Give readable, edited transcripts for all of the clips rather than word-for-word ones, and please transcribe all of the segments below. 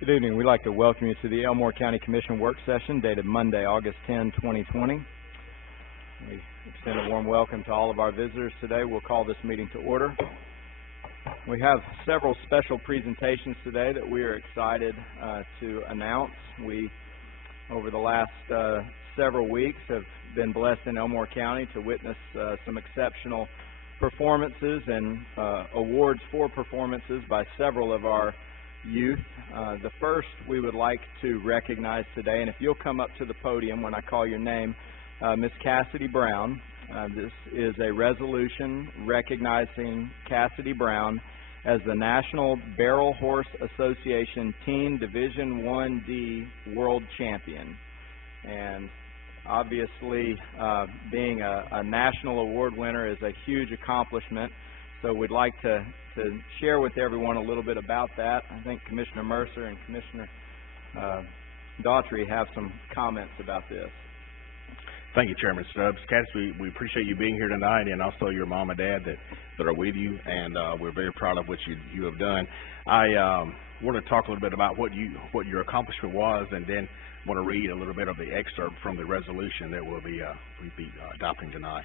Good evening. We'd like to welcome you to the Elmore County Commission work session dated Monday, August 10, 2020. We extend a warm welcome to all of our visitors today. We'll call this meeting to order. We have several special presentations today that we are excited to announce. We, over the last several weeks, have been blessed in Elmore County to witness some exceptional performances and awards for performances by several of our youth. The first we would like to recognize today, and if you'll come up to the podium when I call your name, Miss Cassidy Brown. This is a resolution recognizing Cassidy Brown as the National Barrel Horse Association Teen Division 1D World Champion. And obviously, being a national award winner is a huge accomplishment. So we'd like to share with everyone a little bit about that. I think Commissioner Mercer and Commissioner Daughtry have some comments about this. Thank you, Chairman Stubbs. Cassidy, we appreciate you being here tonight, and also your mom and dad that are with you, and we're very proud of what you have done. I want to talk a little bit about what your accomplishment was, and then want to read a little bit of the excerpt from the resolution that we'll be adopting tonight.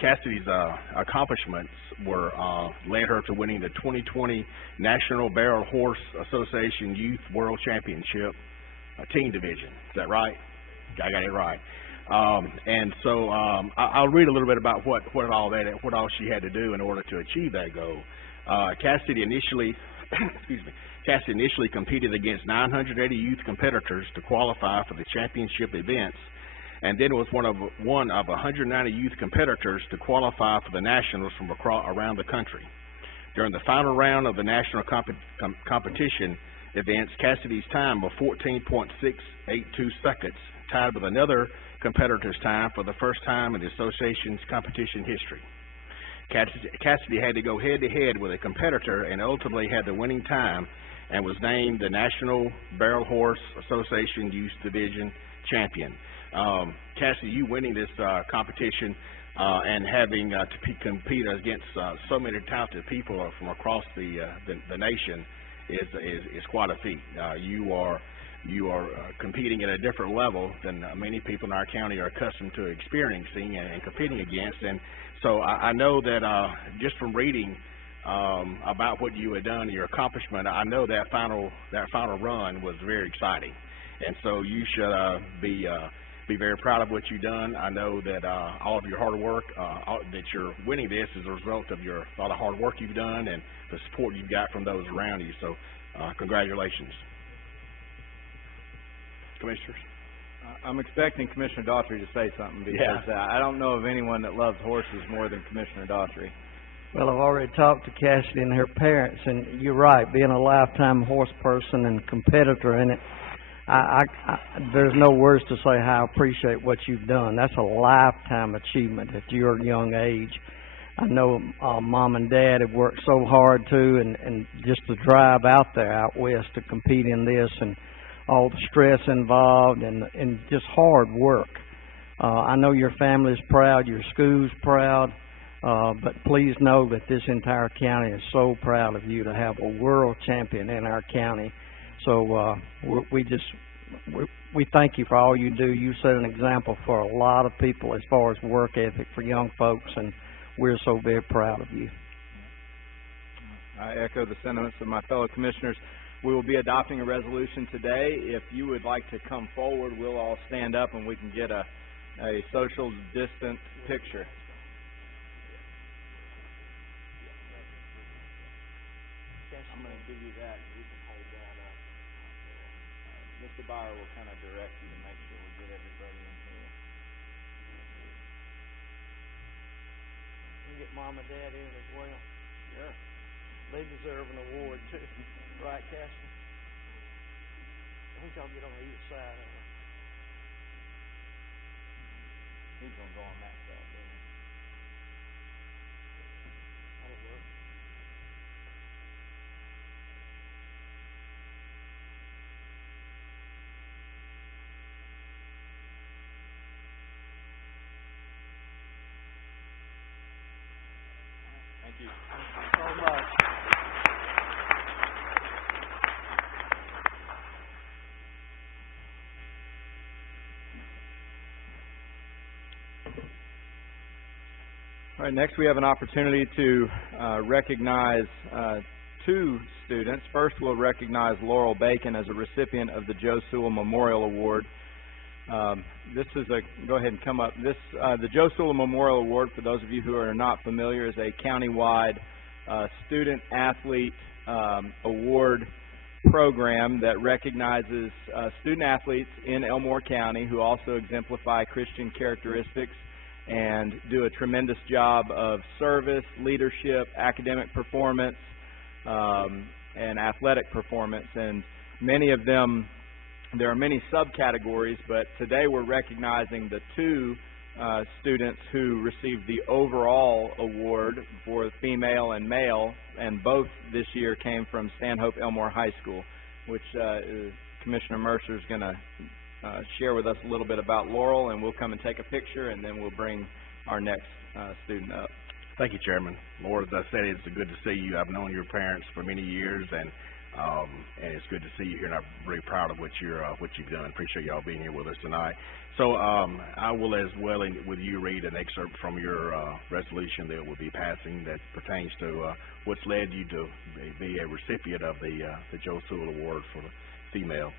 Cassidy's accomplishments led her to winning the 2020 National Barrel Horse Association Youth World Championship Teen Division. Is that right? I got it right. And so I'll read a little bit about what all she had to do in order to achieve that goal. Cassidy initially competed against 980 youth competitors to qualify for the championship events, and then was one of 190 youth competitors to qualify for the nationals from around the country. During the final round of the national competition events, Cassidy's time of 14.682 seconds tied with another competitor's time for the first time in the association's competition history. Cassidy had to go head-to-head with a competitor and ultimately had the winning time and was named the National Barrel Horse Association Youth Division Champion. Cassidy, you winning this competition and having to compete against so many talented people from across the nation is quite a feat. You are competing at a different level than many people in our county are accustomed to experiencing and competing against. And so I know that just from reading about what you had done and your accomplishment, I know that final run was very exciting. And so you should be very proud of what you've done. I know that all of your hard work, that you're winning this is a result of all the hard work you've done and the support you've got from those around you. So congratulations. Commissioners? I'm expecting Commissioner Daughtry to say something because I don't know of anyone that loves horses more than Commissioner Daughtry. Well, I've already talked to Cassidy and her parents, and you're right, being a lifetime horse person and competitor in it, there's no words to say how I appreciate what you've done. That's a lifetime achievement at your young age. I know Mom and Dad have worked so hard too, and just to drive out there out west to compete in this and all the stress involved and just hard work. I know your family's proud, your school's proud, but please know that this entire county is so proud of you to have a world champion in our county. So we thank you for all you do. You set an example for a lot of people as far as work ethic for young folks, and we're so very proud of you. I echo the sentiments of my fellow commissioners. We will be adopting a resolution today. If you would like to come forward, we'll all stand up and we can get a social distance picture. I'm going to give you that, and you can hold that up. Mr. Byer will kind of direct you to make sure we get everybody in here. You get Mom and Dad in as well. Sure. They deserve an award too, right, Cassidy? I think y'all get on either side of her. He's going to go on that side, isn't he? That'll work. Thank you. Thank you so much. All right, next we have an opportunity to recognize two students. First, we'll recognize Laurel Bacon as a recipient of the Joe Sewell Memorial Award. This is go ahead and come up. The Joe Sewell Memorial Award, for those of you who are not familiar, is a countywide student athlete award program that recognizes student athletes in Elmore County who also exemplify Christian characteristics and do a tremendous job of service, leadership, academic performance, and athletic performance. And many of them, there are many subcategories, but today we're recognizing the two students who received the overall award for female and male, and both this year came from Stanhope Elmore High School, which Commissioner Mercer is going to share with us a little bit about Laurel, and we'll come and take a picture, and then we'll bring our next student up. Thank you, Chairman. Laura, as I said, it's good to see you. I've known your parents for many years, and it's good to see you here, and I'm really proud of what you've done. Appreciate y'all being here with us tonight. So I will, as well with you, read an excerpt from your resolution that will be passing that pertains to what's led you to be a recipient of the Joe Sewell Award for the female.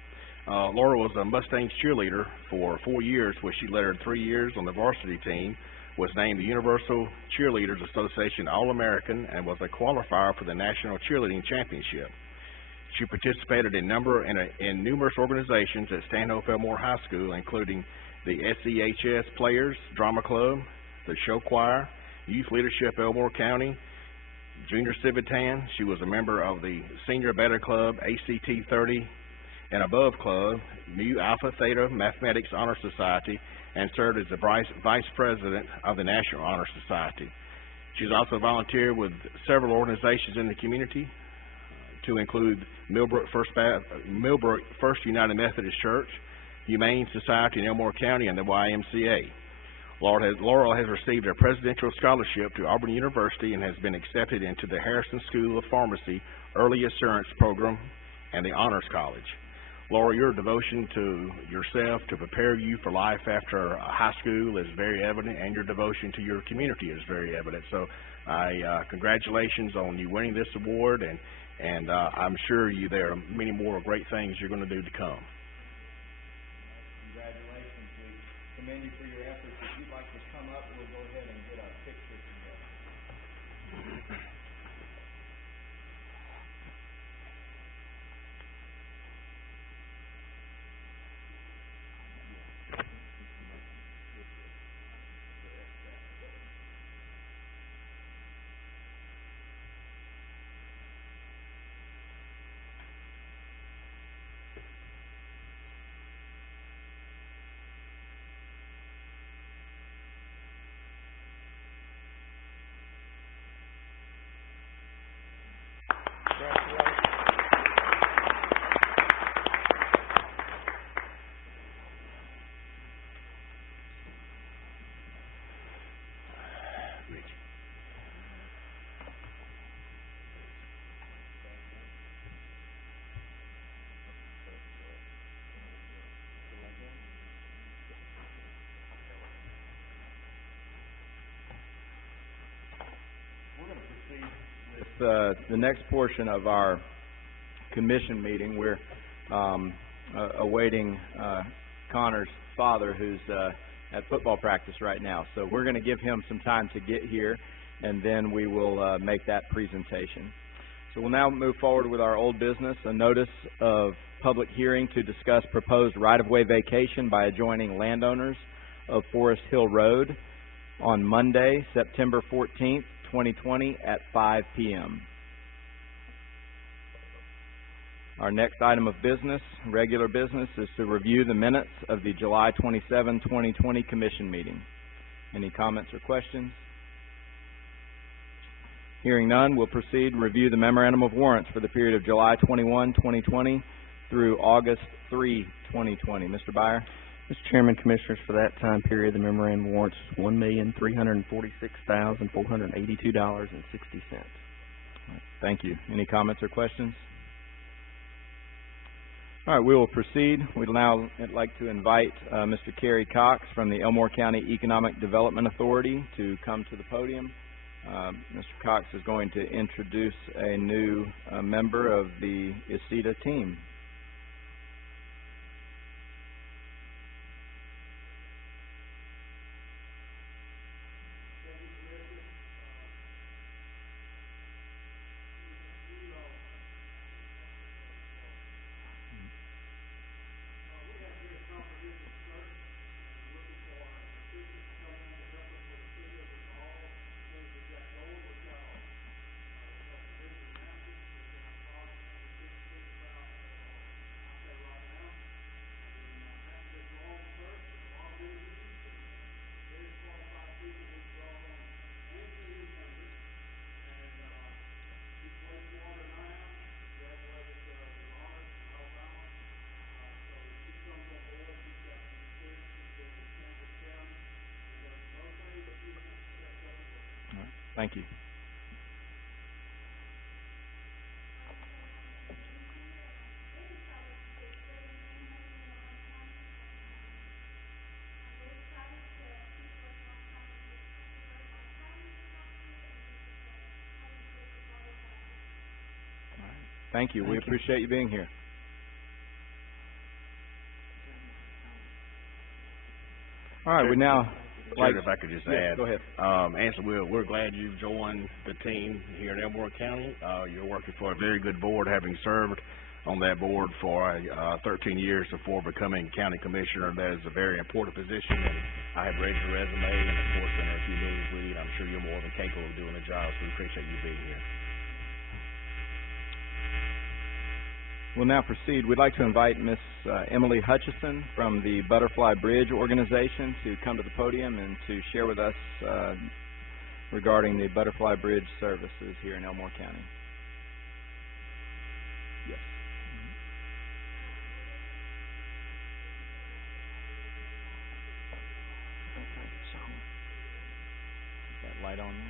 Laura was a Mustangs cheerleader for 4 years, where she led her 3 years on the varsity team, was named the Universal Cheerleaders Association All-American, and was a qualifier for the National Cheerleading Championship. She participated in numerous organizations at Stanhope Elmore High School, including the SEHS Players Drama Club, the Show Choir, Youth Leadership Elmore County, Junior Civitan. She was a member of the Senior Beta Club, ACT 30 and Above Club, Mu Alpha Theta Mathematics Honor Society, and served as the Vice President of the National Honor Society. She's also volunteered with several organizations in the community, to include Millbrook First United Methodist Church, Humane Society in Elmore County, and the YMCA. Laurel has received a presidential scholarship to Auburn University and has been accepted into the Harrison School of Pharmacy Early Assurance Program and the Honors College. Laura, your devotion to yourself to prepare you for life after high school is very evident, and your devotion to your community is very evident. So congratulations on you winning this award, and I'm sure there are many more great things you're going to do to come. Congratulations. We commend you for your efforts. If you'd like to come up, we'll go ahead and get a picture together. With the next portion of our commission meeting, we're awaiting Connor's father, who's at football practice right now. So we're going to give him some time to get here, and then we will make that presentation. So we'll now move forward with our old business, a notice of public hearing to discuss proposed right-of-way vacation by adjoining landowners of Forest Hill Road on Monday, September 14th, 2020 at 5 p.m. Our next item of business, regular business, is to review the minutes of the July 27, 2020 Commission meeting. Any comments or questions? Hearing none, we'll proceed and review the memorandum of warrants for the period of July 21, 2020 through August 3, 2020. Mr. Byer? Mr. Chairman, Commissioners, for that time period, the memorandum of warrants is $1,346,482.60. Thank you. Any comments or questions? All right, we will proceed. We'd now like to invite Mr. Kerry Cox from the Elmore County Economic Development Authority to come to the podium. Mr. Cox is going to introduce a new member of the ISETA team. Thank you. Thank you. We appreciate you being here. All right, we now Jared, if I could just add. Go ahead. Angela, we're glad you've joined the team here in Elmore County. You're working for a very good board, having served on that board for 13 years before becoming county commissioner. That is a very important position, and I have read your resume, and of course, been in a few meetings with you, and I'm sure you're more than capable of doing the job, so we appreciate you being here. We'll now proceed. We'd like to invite Miss Emily Hutchison from the Butterfly Bridge organization to come to the podium and to share with us regarding the Butterfly Bridge services here in Elmore County. Yes. Is that light on there?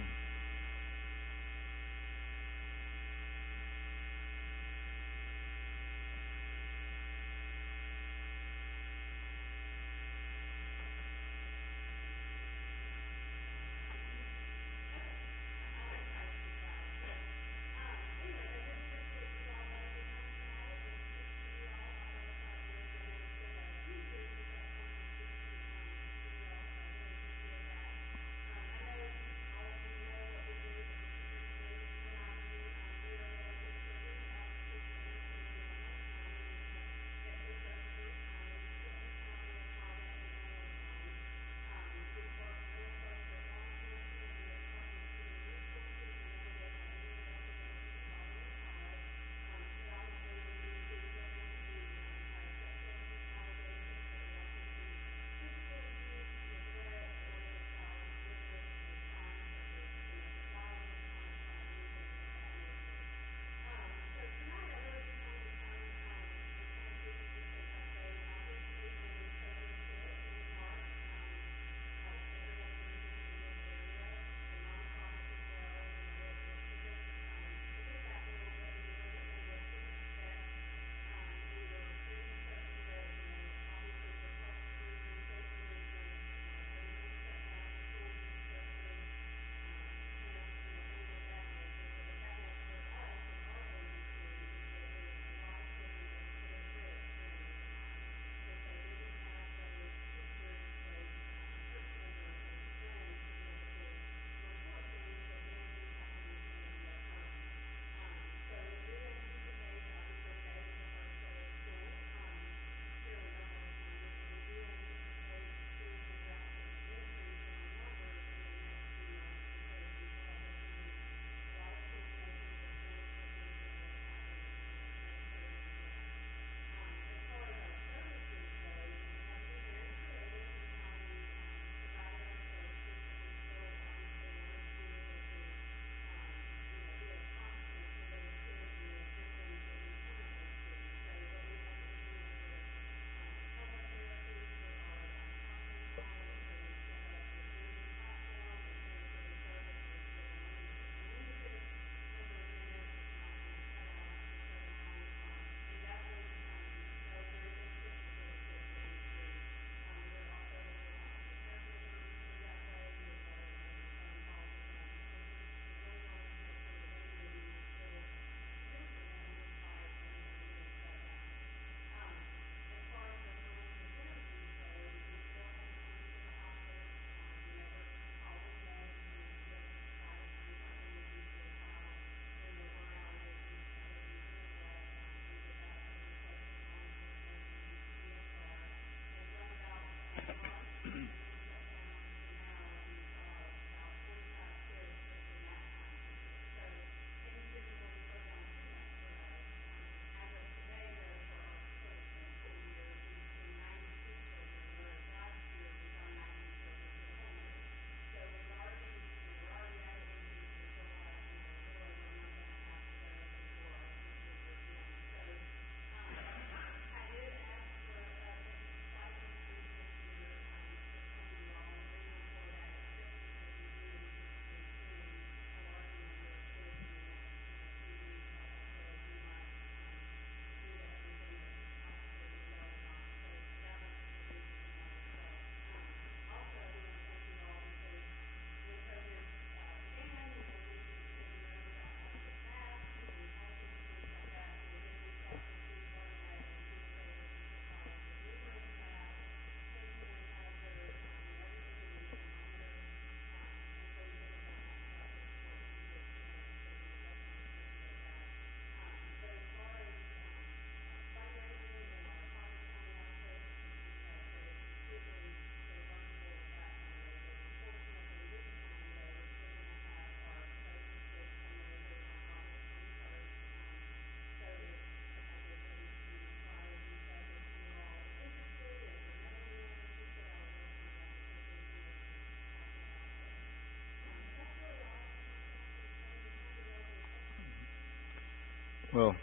Well,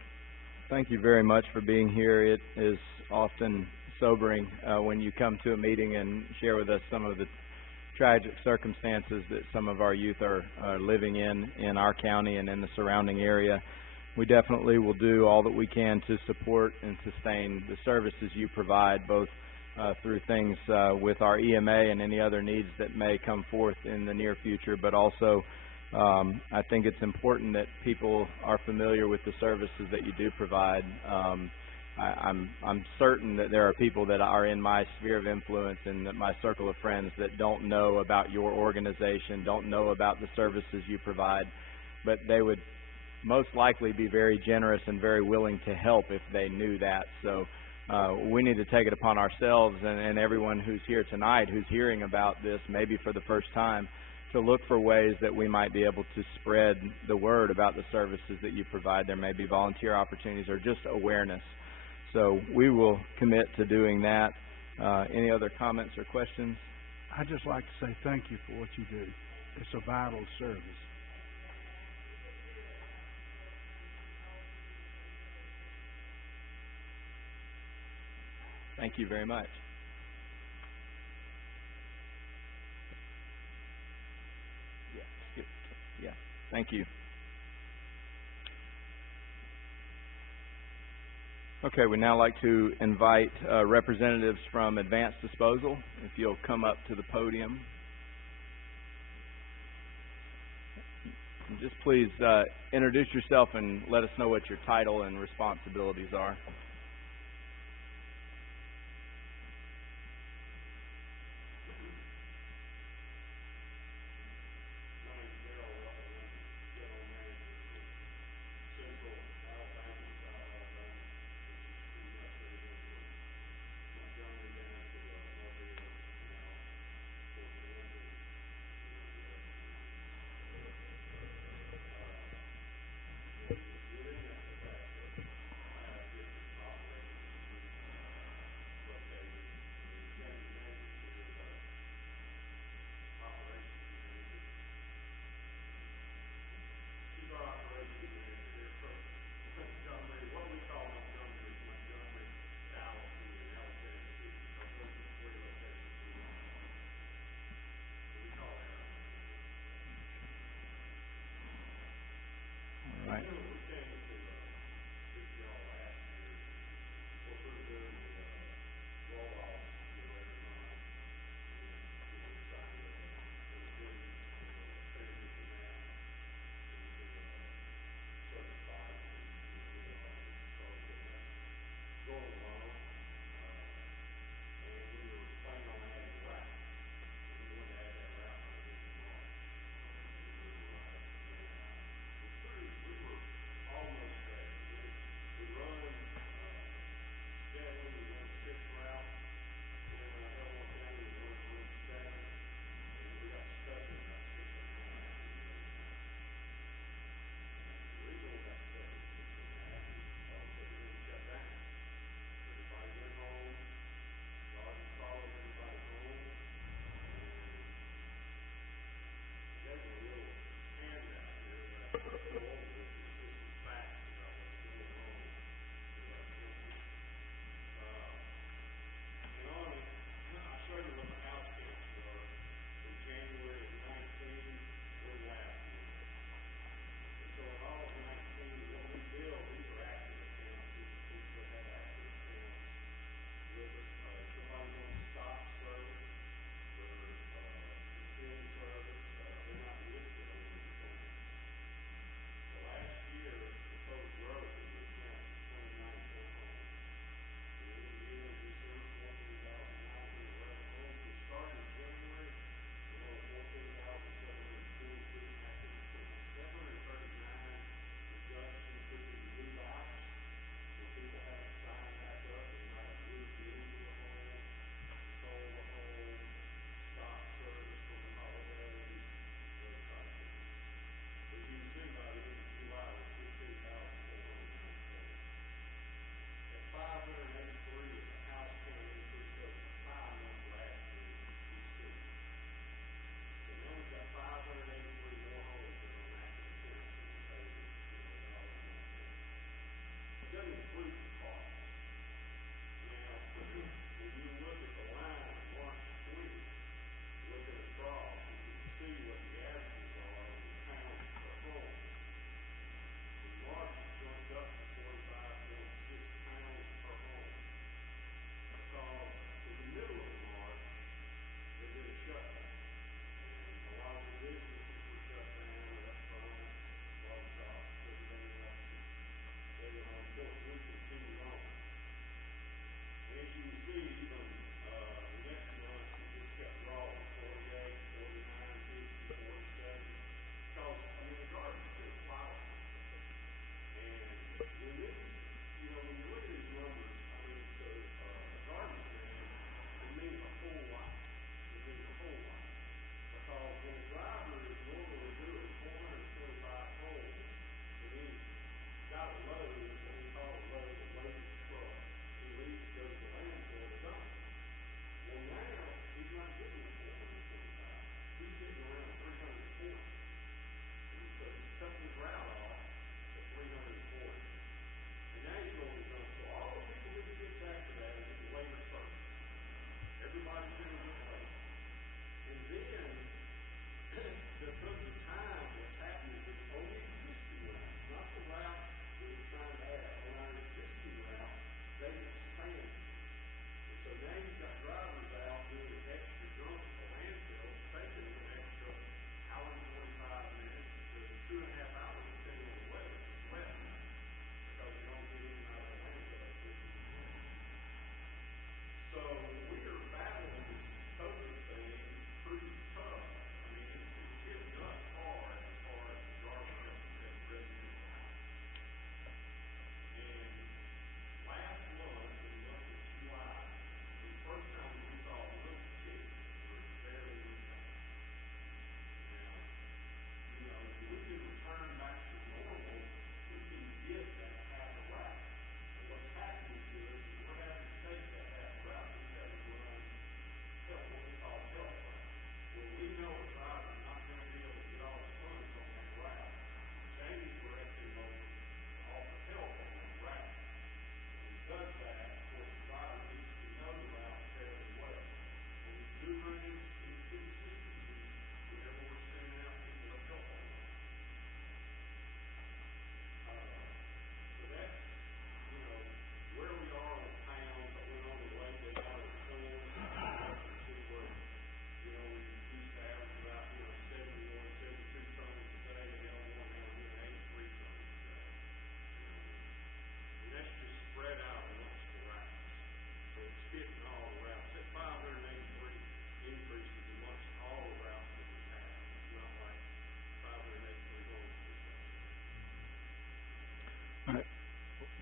thank you very much for being here. It is often sobering when you come to a meeting and share with us some of the tragic circumstances that some of our youth are living in our county and in the surrounding area. We definitely will do all that we can to support and sustain the services you provide, both through things with our EMA and any other needs that may come forth in the near future, but also I think it's important that people are familiar with the services that you do provide. I'm certain that there are people that are in my sphere of influence and that my circle of friends that don't know about your organization, don't know about the services you provide, but they would most likely be very generous and very willing to help if they knew that. So we need to take it upon ourselves and everyone who's here tonight who's hearing about this maybe for the first time to look for ways that we might be able to spread the word about the services that you provide. There may be volunteer opportunities or just awareness. So we will commit to doing that. Any other comments or questions? I'd just like to say thank you for what you do. It's a vital service. Thank you very much. Yeah, thank you. Okay, we'd now like to invite representatives from Advanced Disposal, if you'll come up to the podium. And just please introduce yourself and let us know what your title and responsibilities are. Right.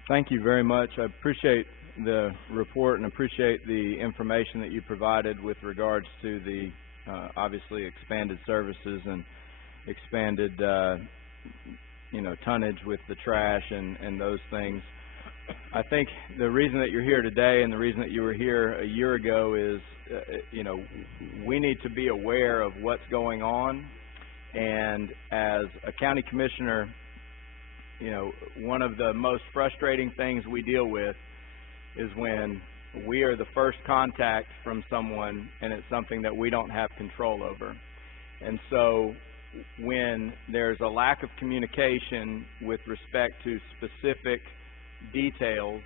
Thank you very much. I appreciate the report and appreciate the information that you provided with regards to the obviously expanded services and expanded tonnage with the trash and those things. I think the reason that you're here today and the reason that you were here a year ago is we need to be aware of what's going on, and as a county commissioner, one of the most frustrating things we deal with is when we are the first contact from someone and it's something that we don't have control over. And so when there's a lack of communication with respect to specific details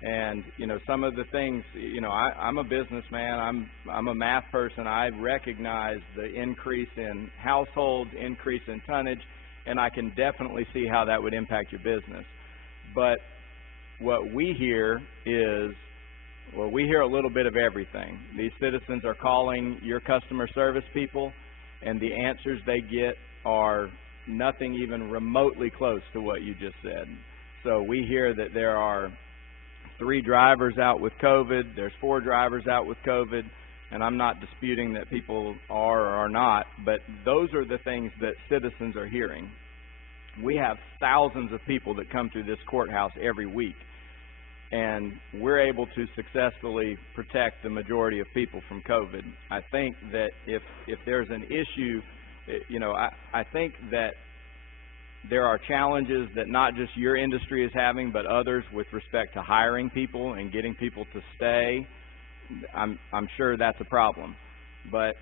and, some of the things, I'm a businessman, I'm a math person, I recognize the increase in households, increase in tonnage, and I can definitely see how that would impact your business. But what we hear is, we hear a little bit of everything. These citizens are calling your customer service people, and the answers they get are nothing even remotely close to what you just said. So we hear that there are 3 drivers out with COVID, there's 4 drivers out with COVID, and I'm not disputing that people are or are not, but those are the things that citizens are hearing. We have thousands of people that come through this courthouse every week, and we're able to successfully protect the majority of people from COVID. I think that if there's an issue, I think that there are challenges that not just your industry is having, but others with respect to hiring people and getting people to stay. I'm sure that's a problem, but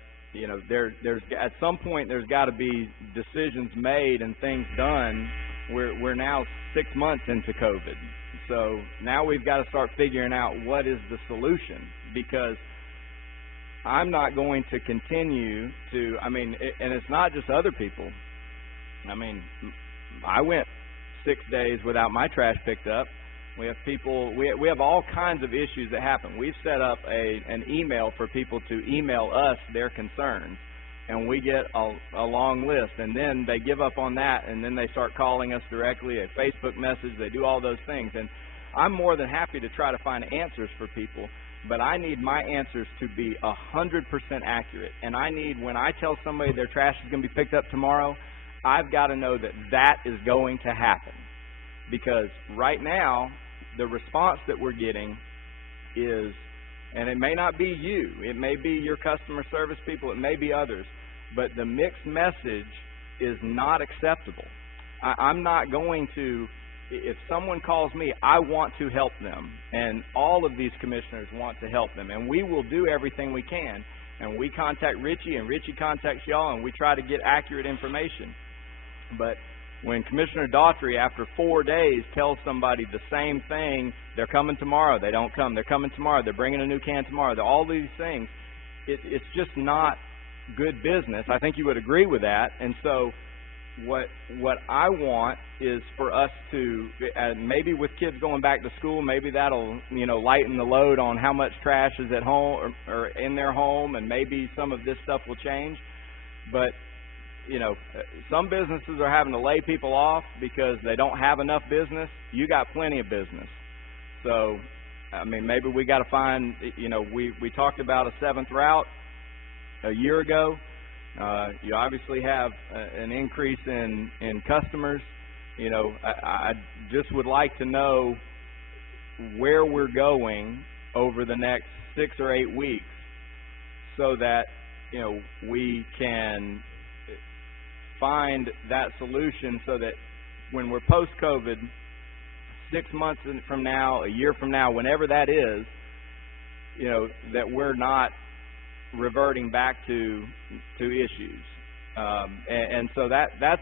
there's at some point there's got to be decisions made and things done. We're now 6 months into COVID, so now we've got to start figuring out what is the solution, because I'm not going to continue to. And it's not just other people. I went 6 days without my trash picked up. We have people, we have all kinds of issues that happen. We've set up an email for people to email us their concerns, and we get a long list, and then they give up on that, and then they start calling us directly, a Facebook message, they do all those things. And I'm more than happy to try to find answers for people, but I need my answers to be 100% accurate. And I need, when I tell somebody their trash is going to be picked up tomorrow, I've got to know that that is going to happen. Because right now, the response that we're getting is, and it may not be you, it may be your customer service people, it may be others, but the mixed message is not acceptable. I'm not going to, if someone calls me, I want to help them, and all of these commissioners want to help them, and we will do everything we can, and we contact Richie, and Richie contacts y'all, and we try to get accurate information. But when Commissioner Daughtry, after 4 days, tells somebody the same thing, they're coming tomorrow, they don't come, they're coming tomorrow, they're bringing a new can tomorrow, all these things, it's just not good business. I think you would agree with that. And so what I want is for us to, maybe with kids going back to school, maybe that'll, lighten the load on how much trash is at home or in their home, and maybe some of this stuff will change. But some businesses are having to lay people off because they don't have enough business. You got plenty of business. So, maybe we got to find, we talked about a 7th route a year ago. You obviously have an increase in customers. I just would like to know where we're going over the next 6 or 8 weeks so that, we can find that solution so that when we're post-COVID, 6 months from now, a year from now, whenever that is, that we're not reverting back to issues. And so that's,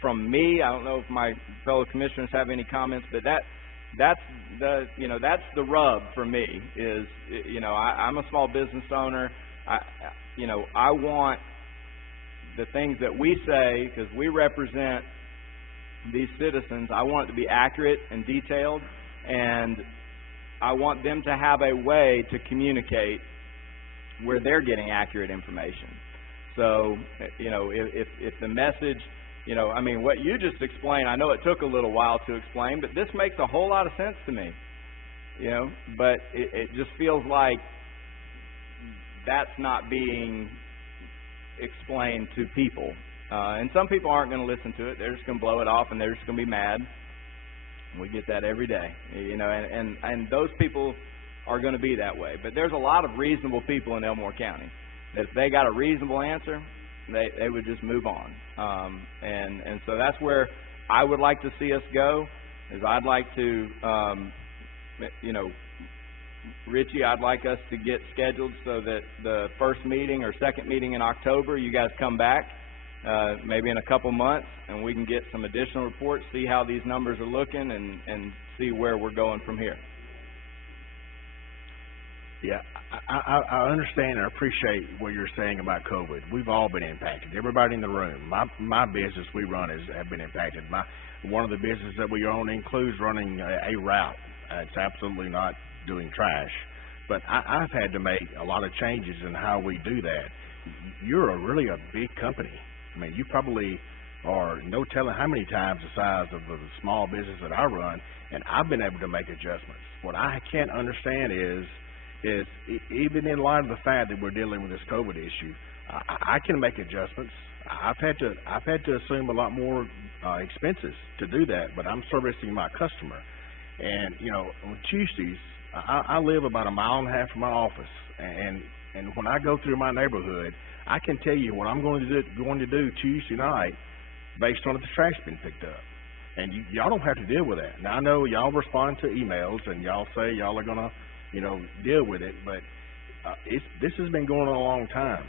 from me. I don't know if my fellow commissioners have any comments, but that's the rub for me is, I'm a small business owner. I want the things that we say, because we represent these citizens, I want it to be accurate and detailed, and I want them to have a way to communicate where they're getting accurate information. So, if the message You know, I mean, what you just explained, I know it took a little while to explain, but this makes a whole lot of sense to me. You know, but it just feels like that's not being explained to people. And some people aren't going to listen to it. They're just going to blow it off, and they're just going to be mad. We get that every day, you know, and those people are going to be that way. But there's a lot of reasonable people in Elmore County that if they got a reasonable answer, they would just move on. And so that's where I would like to see us go, is I'd like to, you know, Richie, I'd like us to get scheduled so that the first meeting or second meeting in October, you guys come back, maybe in a couple months, and we can get some additional reports, see how these numbers are looking, and see where we're going from here. Yeah, I understand and appreciate what you're saying about COVID. We've all been impacted. Everybody in the room. My business we run have been impacted. One of the businesses that we own includes running a route. It's absolutely not doing trash. But I've had to make a lot of changes in how we do that. You're really a big company. I mean, you probably are no telling how many times the size of the small business that I run, and I've been able to make adjustments. What I can't understand is even in light of the fact that we're dealing with this COVID issue, I can make adjustments. I've had to assume a lot more expenses to do that, but I'm servicing my customer. And you know, on Tuesdays, I live about 1.5 miles from my office, and when I go through my neighborhood, I can tell you what I'm going to do Tuesday night based on if the trash been picked up. And y'all don't have to deal with that. Now I know y'all respond to emails and y'all say y'all are gonna, you know, deal with it, but this has been going on a long time.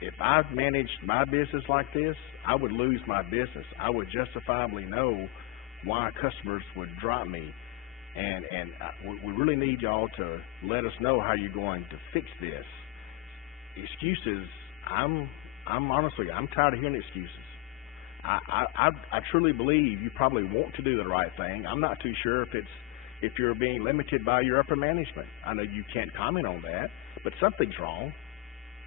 If I've managed my business like this, I would lose my business. I would justifiably know why customers would drop me, and we really need y'all to let us know how you're going to fix this. Excuses, I'm honestly, I'm tired of hearing excuses. I truly believe you probably want to do the right thing. I'm not too sure if you're being limited by your upper management. I know you can't comment on that, but something's wrong.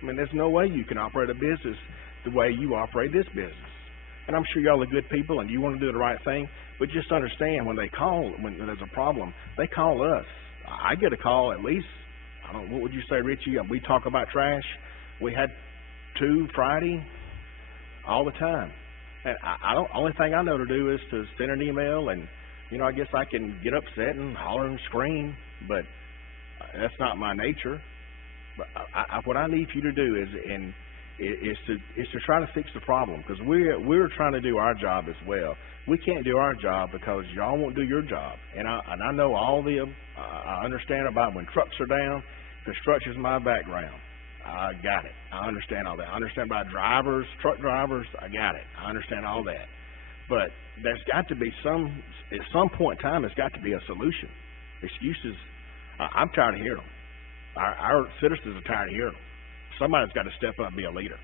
I mean, there's no way you can operate a business the way you operate this business. And I'm sure y'all are good people and you want to do the right thing, but just understand when there's a problem, they call us. I get a call at least, I don't know, what would you say, Richie? We talk about trash. We had 2 Friday all the time. And only thing I know to do is to send an email, and you know, I guess I can get upset and holler and scream, but that's not my nature. But what I need for you to do is to try to fix the problem, because we're trying to do our job as well. We can't do our job because y'all won't do your job. And I know I understand about when trucks are down. Construction's my background. I got it. I understand all that. I understand about drivers, truck drivers. I got it. I understand all that. But there's got to be at some point in time, there's got to be a solution. Excuses, I'm tired of hearing them. Our citizens are tired of hearing them. Somebody's got to step up and be a leader.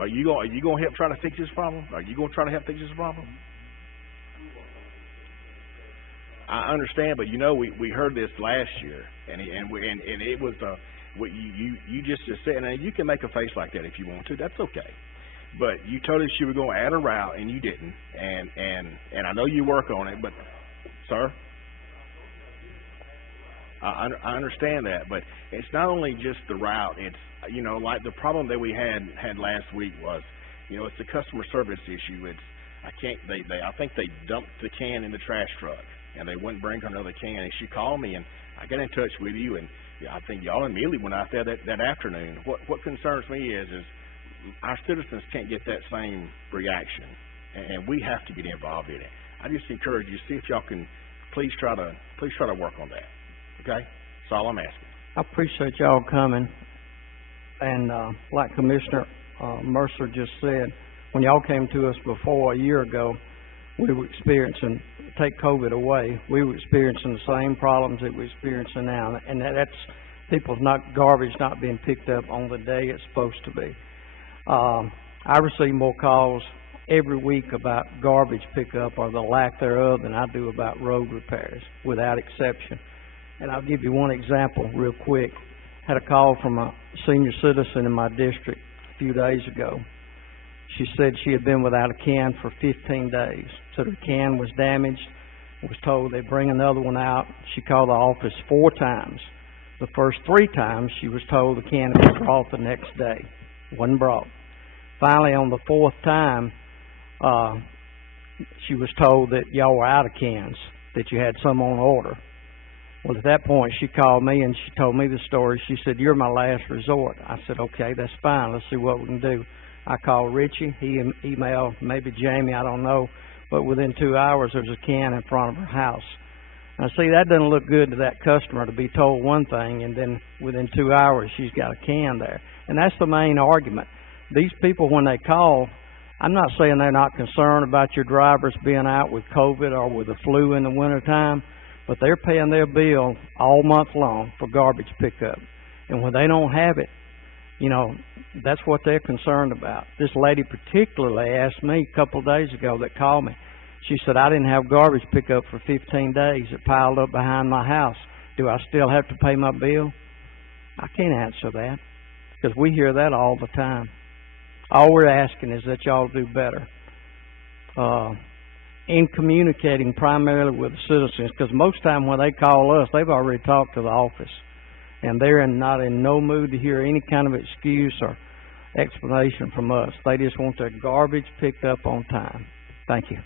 Are you going to help try to fix this problem? Are you going to try to help fix this problem? I understand, but you know, we heard this last year, and it was you just said, and you can make a face like that if you want to. That's okay. But you told us you were going to add a route, and you didn't. And I know you work on it, but sir, I understand that. But it's not only just the route. It's, you know, like the problem that we had last week was, you know, it's a customer service issue. It's I think they dumped the can in the trash truck, and they wouldn't bring her another can. And she called me, and I got in touch with you, and I think y'all immediately went out there that afternoon. What concerns me is our citizens can't get that same reaction, and we have to get involved in it. I just encourage you, see if y'all can please try to work on that. Okay? That's all I'm asking. I appreciate y'all coming, and like Commissioner Mercer just said, when y'all came to us before a year ago, we were experiencing, take COVID away, we were experiencing the same problems that we're experiencing now, and that's people's garbage not being picked up on the day it's supposed to be. I receive more calls every week about garbage pickup or the lack thereof than I do about road repairs, without exception. And I'll give you one example real quick. Had a call from a senior citizen in my district a few days ago, She said she had been without a can for 15 days. Said her can was damaged. Was told they'd bring another one out. She called the office 4 times. The first 3 times she was told the can would be brought the next day. Wasn't brought. Finally, on the 4th time, she was told that y'all were out of cans, that you had some on order. Well, at that point, she called me and she told me the story. She said, "You're my last resort." I said, "Okay, that's fine. Let's see what we can do." I called Richie. He emailed maybe Jamie, I don't know. But within 2 hours, there was a can in front of her house. Now, see, that doesn't look good to that customer to be told one thing, and then within 2 hours, she's got a can there. And that's the main argument. These people, when they call, I'm not saying they're not concerned about your drivers being out with COVID or with the flu in the wintertime, but they're paying their bill all month long for garbage pickup. And when they don't have it, you know, that's what they're concerned about. This lady particularly asked me a couple of days ago that called me. She said, "I didn't have garbage pickup for 15 days. It piled up behind my house. Do I still have to pay my bill?" I can't answer that because we hear that all the time. All we're asking is that y'all do better in communicating primarily with the citizens, because most time when they call us, they've already talked to the office. And they're not in no mood to hear any kind of excuse or explanation from us. They just want their garbage picked up on time. Thank you.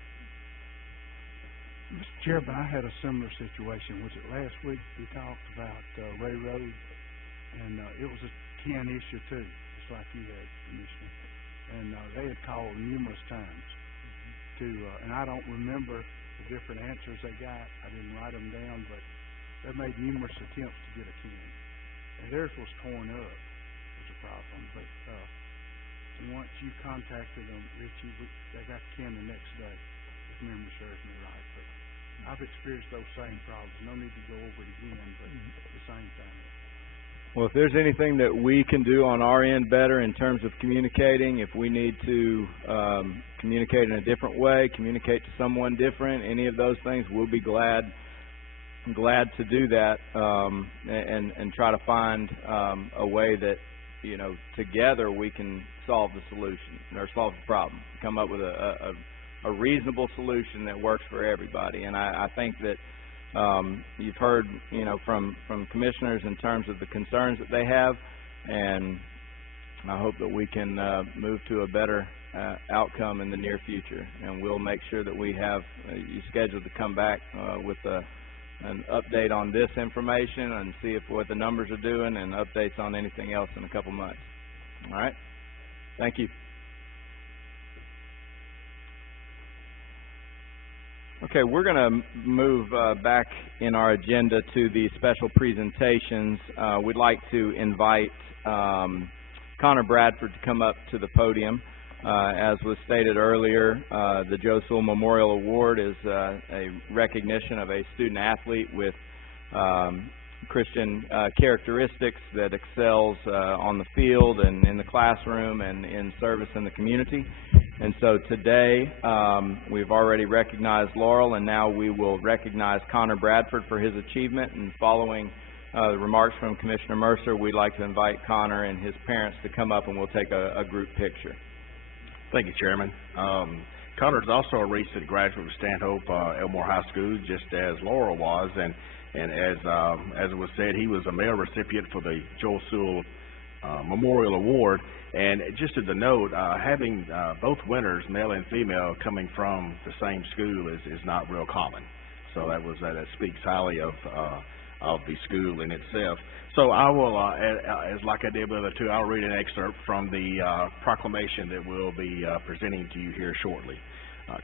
Mr. Chairman, I had a similar situation. Was it last week we talked about Ray Road? And it was a can issue too, just like you had, Commissioner. And they had called numerous times and I don't remember the different answers they got. I didn't write them down, but they made numerous attempts to get a can. And theirs was torn up, was a problem. But once you contacted them, Richie, they got the can the next day, if memory serves me right. But I've experienced those same problems. No need to go over it again, but the same thing. Well, if there's anything that we can do on our end better in terms of communicating, if we need to communicate in a different way, communicate to someone different, any of those things, we'll be glad to do that and try to find a way that, you know, together we can solve the solution or solve the problem, come up with a reasonable solution that works for everybody. And I think that you've heard, you know, from commissioners in terms of the concerns that they have, and I hope that we can move to a better outcome in the near future. And we'll make sure that we have you scheduled to come back with an update on this information and see what the numbers are doing and updates on anything else in a couple months. All right? Thank you. Okay, we're going to move back in our agenda to the special presentations. We'd like to invite Connor Bradford to come up to the podium. As was stated earlier, the Joe Sewell Memorial Award is a recognition of a student athlete with Christian characteristics that excels on the field and in the classroom and in service in the community. And so today we've already recognized Laurel, and now we will recognize Connor Bradford for his achievement. And following the remarks from Commissioner Mercer, we'd like to invite Connor and his parents to come up, and we'll take a group picture. Thank you, Chairman. Connor is also a recent graduate of Stanhope Elmore High School, just as Laurel was, and as it was said, he was a male recipient for the Joel Sewell Memorial Award. And just as a note, having both winners, male and female, coming from the same school is not real common. So that speaks highly of the school in itself. So I will, as like I did with the other two, I'll read an excerpt from the proclamation that we'll be presenting to you here shortly.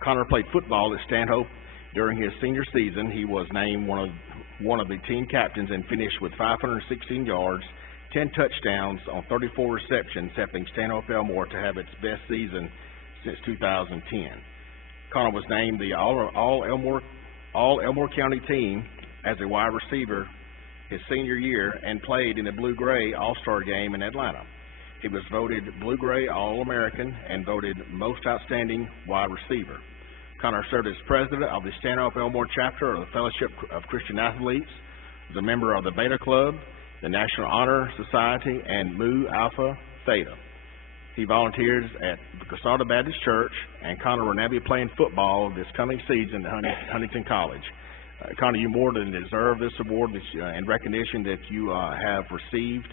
Connor played football at Stanhope. During his senior season, he was named one of the team captains and finished with 516 yards, 10 touchdowns on 34 receptions, helping Stanhope Elmore to have its best season since 2010. Connor was named the All Elmore County team as a wide receiver his senior year and played in the Blue-Gray All-Star game in Atlanta. He was voted Blue-Gray All-American and voted Most Outstanding Wide Receiver. Connor served as president of the Stanhope Elmore chapter of the Fellowship of Christian Athletes, was a member of the Beta Club, the National Honor Society, and Mu Alpha Theta. He volunteers at the Casada Baptist Church, and Connor will now be playing football this coming season at Huntington College. Connor, you more than deserve this award and recognition that you have received,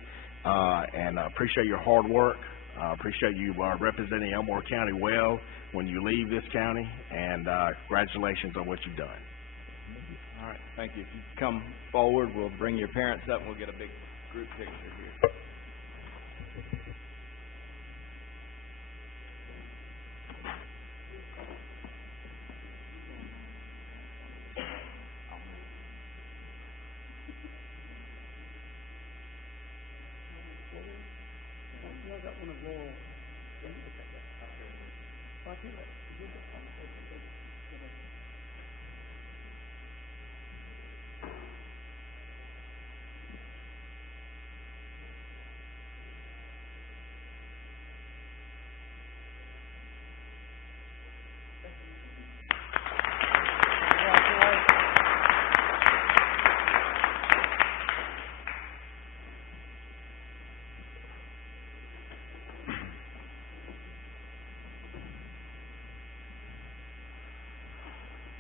and I appreciate your hard work. I appreciate you representing Elmore County well when you leave this county, and congratulations on what you've done. All right, thank you. If you come forward, we'll bring your parents up and we'll get a big group picture here.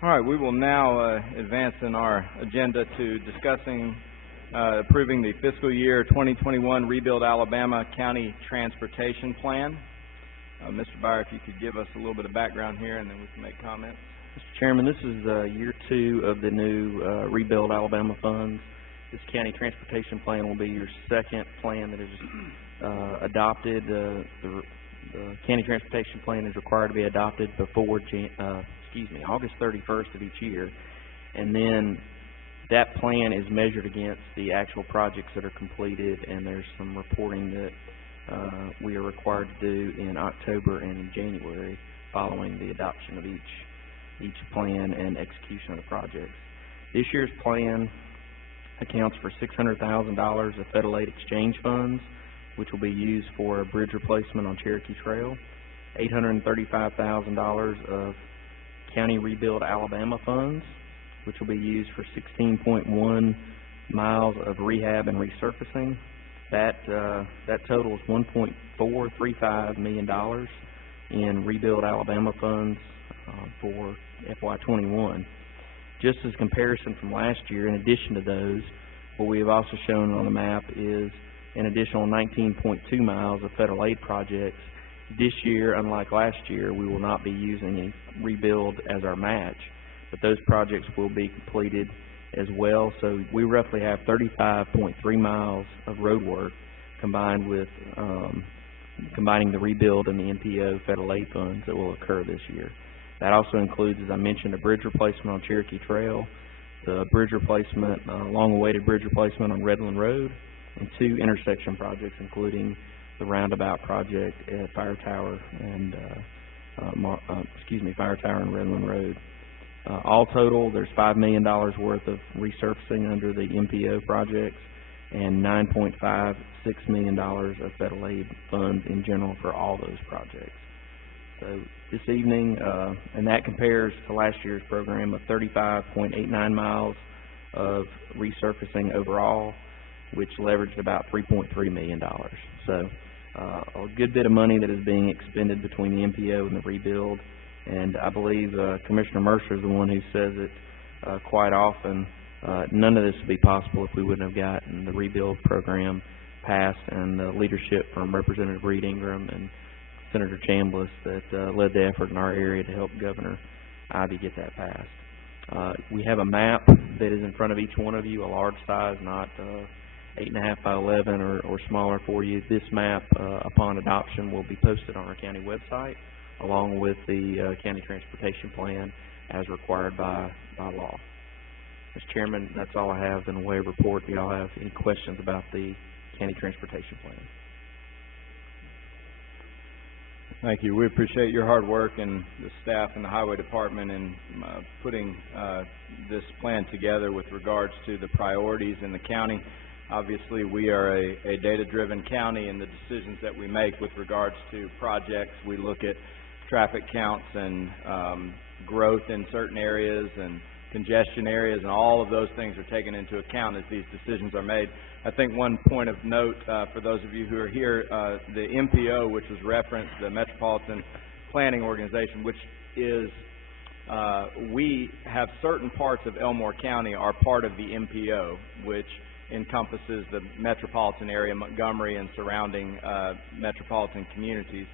All right, we will now advance in our agenda to discussing approving the fiscal year 2021 Rebuild Alabama County Transportation Plan. Mr. Byer, if you could give us a little bit of background here and then we can make comments. Mr. Chairman, this is year 2 of the new Rebuild Alabama funds. This county transportation plan will be your second plan that is adopted. The county transportation plan is required to be adopted before August 31st of each year, and then that plan is measured against the actual projects that are completed, and there's some reporting that we are required to do in October and in January following the adoption of each plan and execution of the projects. This year's plan accounts for $600,000 of federal aid exchange funds, which will be used for a bridge replacement on Cherokee Trail, $835,000 of County Rebuild Alabama funds, which will be used for 16.1 miles of rehab and resurfacing. That totals $1.435 million in Rebuild Alabama funds for FY21. Just as comparison from last year, in addition to those, what we have also shown on the map is an additional 19.2 miles of federal aid projects. This year, unlike last year, we will not be using a rebuild as our match, but those projects will be completed as well. So we roughly have 35.3 miles of road work combined with combining the rebuild and the MPO federal aid funds that will occur this year. That also includes, as I mentioned, a bridge replacement on Cherokee Trail, the bridge replacement, long-awaited bridge replacement on Redland Road, and 2 intersection projects, including the roundabout project at Fire Tower and Fire Tower and Redland Road. All total, there's $5 million worth of resurfacing under the MPO projects and $9.56 million of federal aid funds in general for all those projects. So this evening, and that compares to last year's program of 35.89 miles of resurfacing overall, which leveraged about $3.3 million. So a good bit of money that is being expended between the MPO and the rebuild, and I believe Commissioner Mercer is the one who says it quite often. None of this would be possible if we wouldn't have gotten the rebuild program passed, and the leadership from Representative Reed Ingram and Senator Chambliss that led the effort in our area to help Governor Ivey get that passed. We have a map that is in front of each one of you, a large size, not 8.5 by 11 or smaller for you. This map, upon adoption, will be posted on our county website, along with the county transportation plan as required by law. Mr. Chairman, that's all I have in the way of report. Do y'all have any questions about the county transportation plan? Thank you. We appreciate your hard work and the staff in the Highway Department in putting this plan together with regards to the priorities in the county. Obviously, we are a data-driven county, and the decisions that we make with regards to projects, we look at traffic counts and growth in certain areas and congestion areas, and all of those things are taken into account as these decisions are made. I think one point of note for those of you who are here, the MPO, which was referenced, the Metropolitan Planning Organization, which is, we have certain parts of Elmore County are part of the MPO, which encompasses the metropolitan area, Montgomery and surrounding metropolitan communities.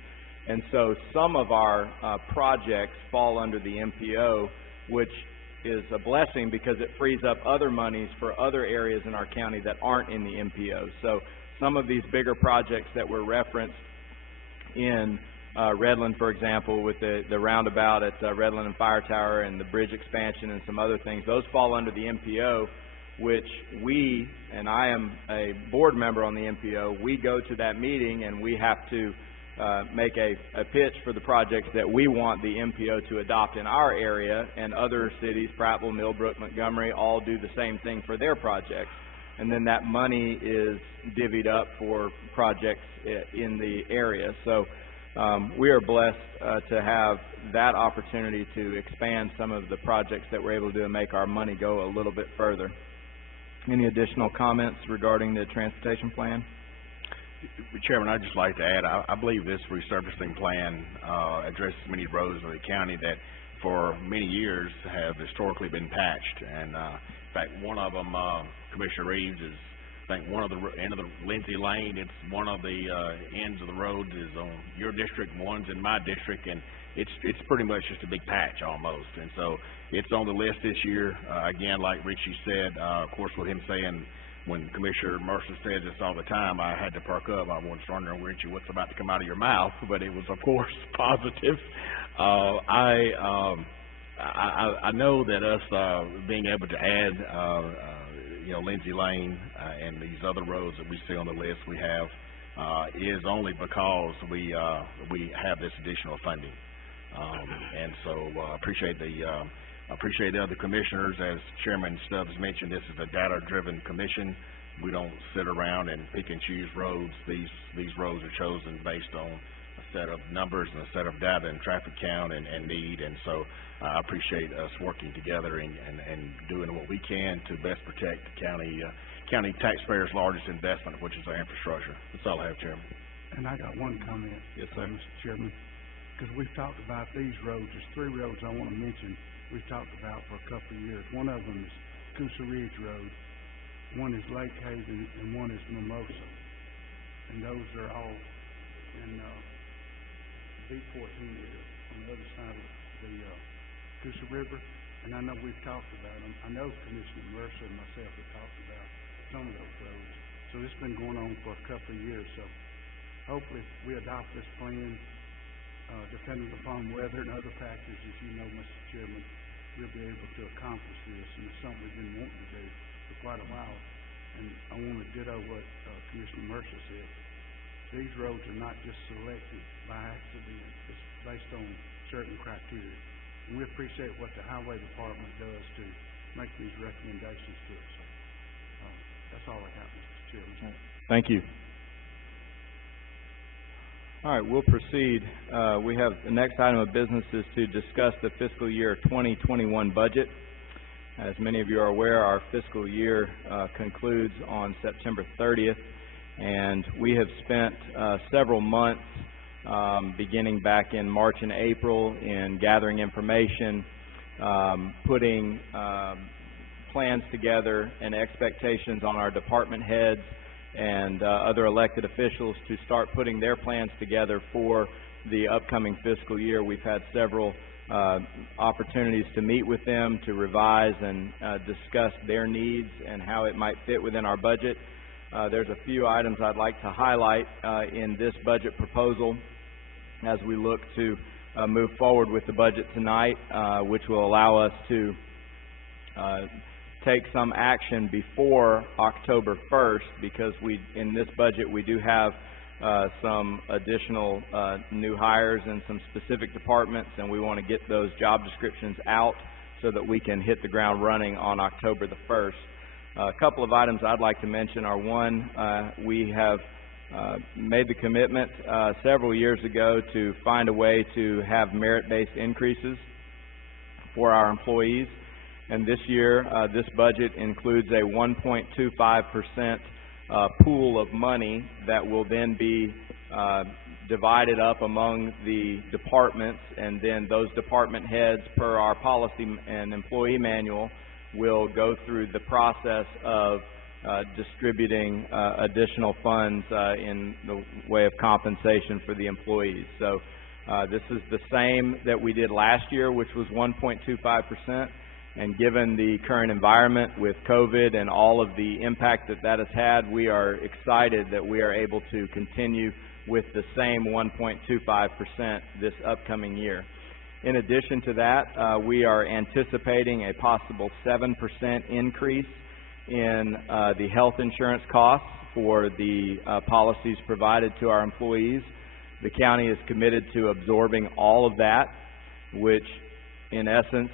And so some of our projects fall under the MPO, which is a blessing because it frees up other monies for other areas in our county that aren't in the MPO. So some of these bigger projects that were referenced in Redland, for example, with the roundabout at Redland and Fire Tower and the bridge expansion and some other things, those fall under the MPO, which we, and I am a board member on the MPO, we go to that meeting and we have to make a pitch for the projects that we want the MPO to adopt in our area, and other cities, Prattville, Millbrook, Montgomery, all do the same thing for their projects. And then that money is divvied up for projects in the area. So we are blessed to have that opportunity to expand some of the projects that we're able to do and make our money go a little bit further. Any additional comments regarding the transportation plan? Chairman, I'd just like to add, I believe this resurfacing plan addresses many roads in the county that for many years have historically been patched. And in fact, one of them, Commissioner Reeves, is I think one of the end of the Lindsay Lane. It's one of the ends of the roads is on your district, and one's in my district, and it's pretty much just a big patch almost. And so it's on the list this year. Again, like Richie said, of course, with him saying, when Commissioner Mercer says this all the time, I had to perk up. I was wondering, Richie, what's about to come out of your mouth? But it was, of course, positive. I know that us being able to add, Lindsay Lane and these other roads that we see on the list we have is only because we have this additional funding. And so appreciate the other commissioners. As Chairman Stubbs mentioned, this is a data-driven commission. We don't sit around and pick and choose roads. These roads are chosen based on a set of numbers and a set of data and traffic count and need. And so I appreciate us working together and doing what we can to best protect the county taxpayers' largest investment, which is our infrastructure. That's all I have, Chairman. And I got one comment. Yes, sir. Mr. Chairman, because we've talked about these roads. There's three roads I want to mention we've talked about for a couple of years. One of them is Coosa Ridge Road, one is Lake Haven, and one is Mimosa. And those are all in B-14 area on the other side of the Coosa River. And I know we've talked about them. I know Commissioner Mercer and myself have talked about some of those roads. So this has been going on for a couple of years. So hopefully we adopt this plan, depending upon weather and other factors, as you know, Mr. Chairman, we'll be able to accomplish this, and it's something we've been wanting to do for quite a while. And I want to ditto what Commissioner Mercer said. These roads are not just selected by accident. It's based on certain criteria. And we appreciate what the Highway Department does to make these recommendations to us. So, that's all I got, Mr. Chairman. Thank you. All right, we'll proceed. We have the next item of business is to discuss the fiscal year 2021 budget. As many of you are aware, our fiscal year concludes on September 30th, and we have spent several months beginning back in March and April in gathering information, putting plans together and expectations on our department heads and other elected officials to start putting their plans together for the upcoming fiscal year. We've had several opportunities to meet with them, to revise and discuss their needs and how it might fit within our budget. There's a few items I'd like to highlight in this budget proposal as we look to move forward with the budget tonight, which will allow us to take some action before October 1st, because in this budget we do have some additional new hires in some specific departments, and we want to get those job descriptions out so that we can hit the ground running on October the 1st. A couple of items I'd like to mention are, one, we have made the commitment several years ago to find a way to have merit-based increases for our employees. And this year, this budget includes a 1.25% pool of money that will then be divided up among the departments, and then those department heads, per our policy and employee manual, will go through the process of distributing additional funds in the way of compensation for the employees. So this is the same that we did last year, which was 1.25%. And given the current environment with COVID and all of the impact that that has had, we are excited that we are able to continue with the same 1.25% this upcoming year. In addition to that, we are anticipating a possible 7% increase in the health insurance costs for the policies provided to our employees. The county is committed to absorbing all of that, which in essence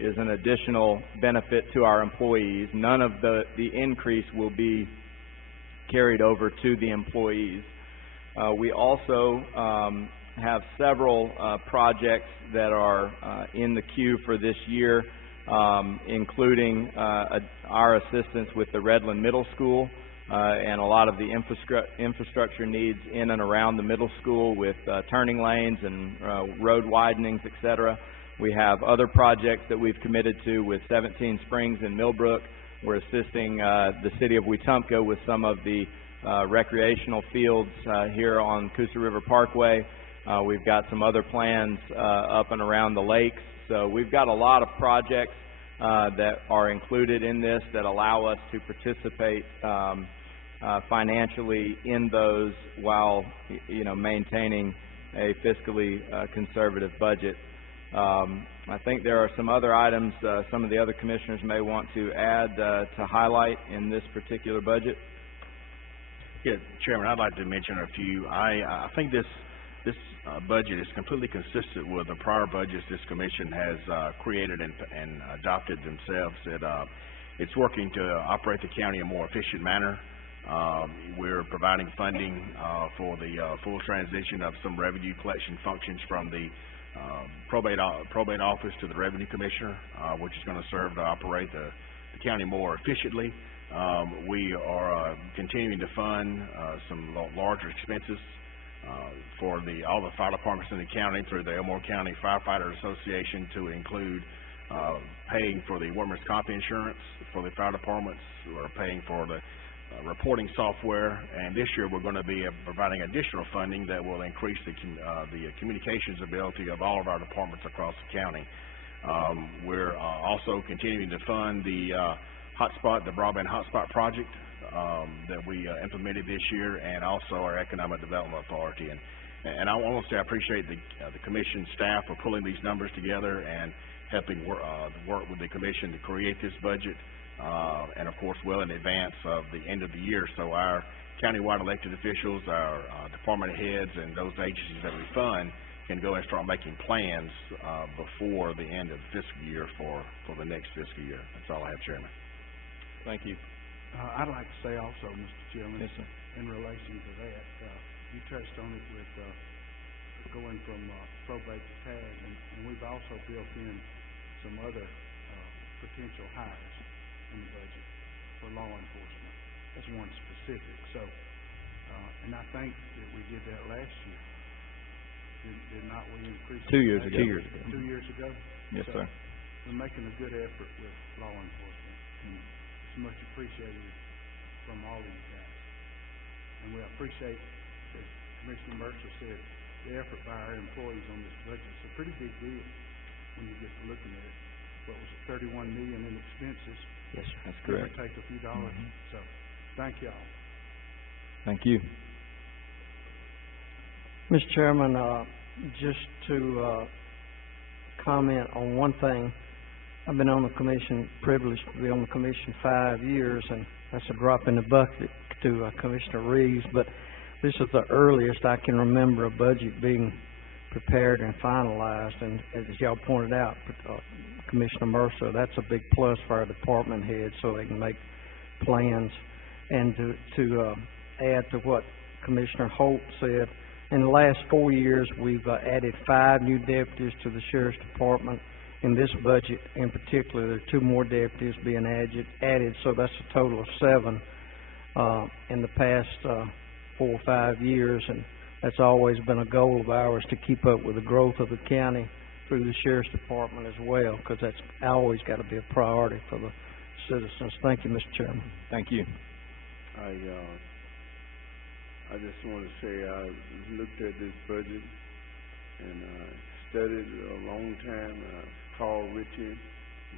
is an additional benefit to our employees. None of the increase will be carried over to the employees. We also have several projects that are in the queue for this year, including our assistance with the Redland Middle School and a lot of the infrastructure needs in and around the middle school with turning lanes and road widenings, etc. We have other projects that we've committed to with 17 Springs and Millbrook. We're assisting the city of Wetumpka with some of the recreational fields here on Coosa River Parkway. We've got some other plans up and around the lakes. So we've got a lot of projects that are included in this that allow us to participate financially in those while maintaining a fiscally conservative budget. I think there are some other items some of the other commissioners may want to add to highlight in this particular budget. Yeah, Chairman, I'd like to mention a few. I think this budget is completely consistent with the prior budgets this commission has created and adopted themselves. It's working to operate the county in a more efficient manner. We're providing funding for the full transition of some revenue collection functions from the probate office to the revenue commissioner, which is going to serve to operate the county more efficiently. We are continuing to fund some larger expenses for all the fire departments in the county through the Elmore County Firefighter Association, to include paying for the workers' comp insurance for the fire departments. We're paying for the reporting software, and this year we're going to be providing additional funding that will increase the communications ability of all of our departments across the county. We're also continuing to fund the the broadband hotspot project that we implemented this year, and also our Economic Development Authority. And I want to say I appreciate the commission staff for pulling these numbers together and helping work with the commission to create this budget, and of course well in advance of the end of the year, so our countywide elected officials, our department heads, and those agencies that we fund can go and start making plans before the end of the fiscal year for the next fiscal year. That's all I have, Chairman. Thank you. I'd like to say also, Mr. Chairman, Yes, sir. in relation to that, you touched on it with going from probate to tag, and we've also built in some other potential hires in the budget for law enforcement. That's one specific. So, and I think that we did that last year. Did not we increase 2 years that? ago. 2 years ago. 2 years ago? Yes, So, sir. we're making a good effort with law enforcement, and it's much appreciated from all of you guys. And we appreciate, as Commissioner Mercer said, the effort by our employees on this budget. It's a pretty big deal when you get to looking at it. What was it, $31 million in expenses? Yes, sir. That's Give or correct. take a few dollars. So, thank y'all. Thank you. Mr. Chairman, just to comment on one thing. I've been on the commission, privileged to be on the commission 5 years, and that's a drop in the bucket to Commissioner Reeves, but this is the earliest I can remember a budget being prepared and finalized, and as y'all pointed out, Commissioner Mercer, that's a big plus for our department heads so they can make plans. And to add to what Commissioner Holt said, in the last 4 years we've added 5 new deputies to the Sheriff's Department, in this budget in particular, there are 2 more deputies being added, so that's a total of 7, in the past, 4 or 5 years, and that's always been a goal of ours, to keep up with the growth of the county through the Sheriff's Department as well, because that's always got to be a priority for the citizens. Thank you, Mr. Chairman. Thank you. I just want to say I looked at this budget and studied it a long time. I called Richie.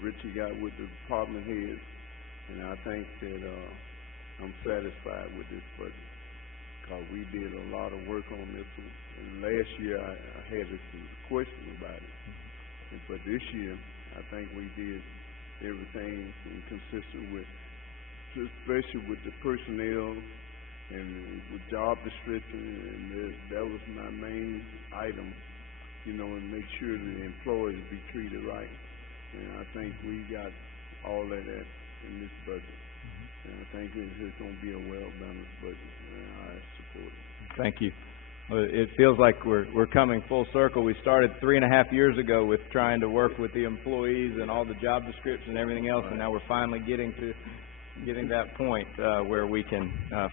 Richie got with the department heads, and I think that I'm satisfied with this budget, because we did a lot of work on this one. And last year I had some questions about it, but this year I think we did everything consistent with, especially with the personnel and with job description, and that was my main item, you know, and make sure the employees be treated right. And I think we got all of that in this budget. And I think it's going to be a well-balanced budget, and I support it. Thank you. Well, it feels like we're coming full circle. We started 3.5 years ago with trying to work with the employees and all the job description and everything else, and now we're finally getting that point where we can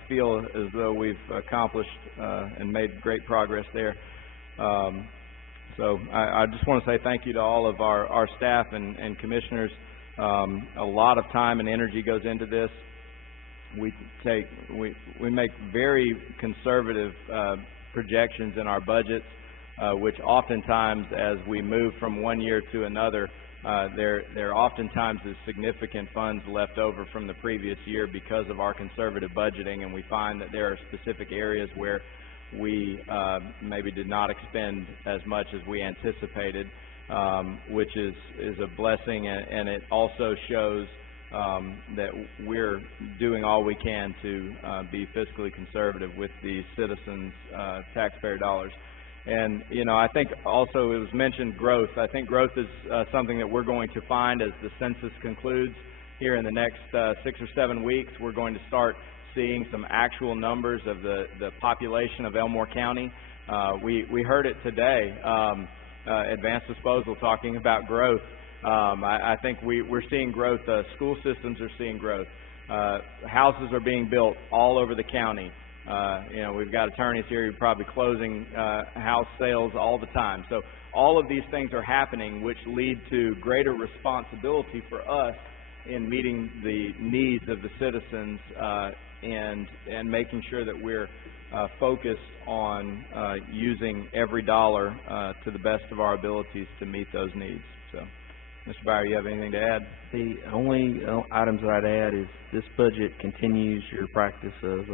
feel as though we've accomplished and made great progress there. So I just want to say thank you to all of our staff and commissioners. A lot of time and energy goes into this. We make very conservative projections in our budgets, which oftentimes, as we move from one year to another, there oftentimes is significant funds left over from the previous year because of our conservative budgeting, and we find that there are specific areas where we maybe did not expend as much as we anticipated, which is a blessing, and it also shows that we're doing all we can to be fiscally conservative with the citizens' taxpayer dollars. And, you know, I think also it was mentioned growth. I think growth is something that we're going to find as the census concludes here in the next 6 or 7 weeks. We're going to start seeing some actual numbers of the population of Elmore County. We heard it today, Advanced Disposal talking about growth. I think we're seeing growth. School systems are seeing growth. Houses are being built all over the county. You know, we've got attorneys here who are probably closing house sales all the time. So all of these things are happening, which lead to greater responsibility for us in meeting the needs of the citizens and making sure that we're focused on using every dollar to the best of our abilities to meet those needs. So, Mr. Byer, you have anything to add? The only items that I'd add is this budget continues your practice of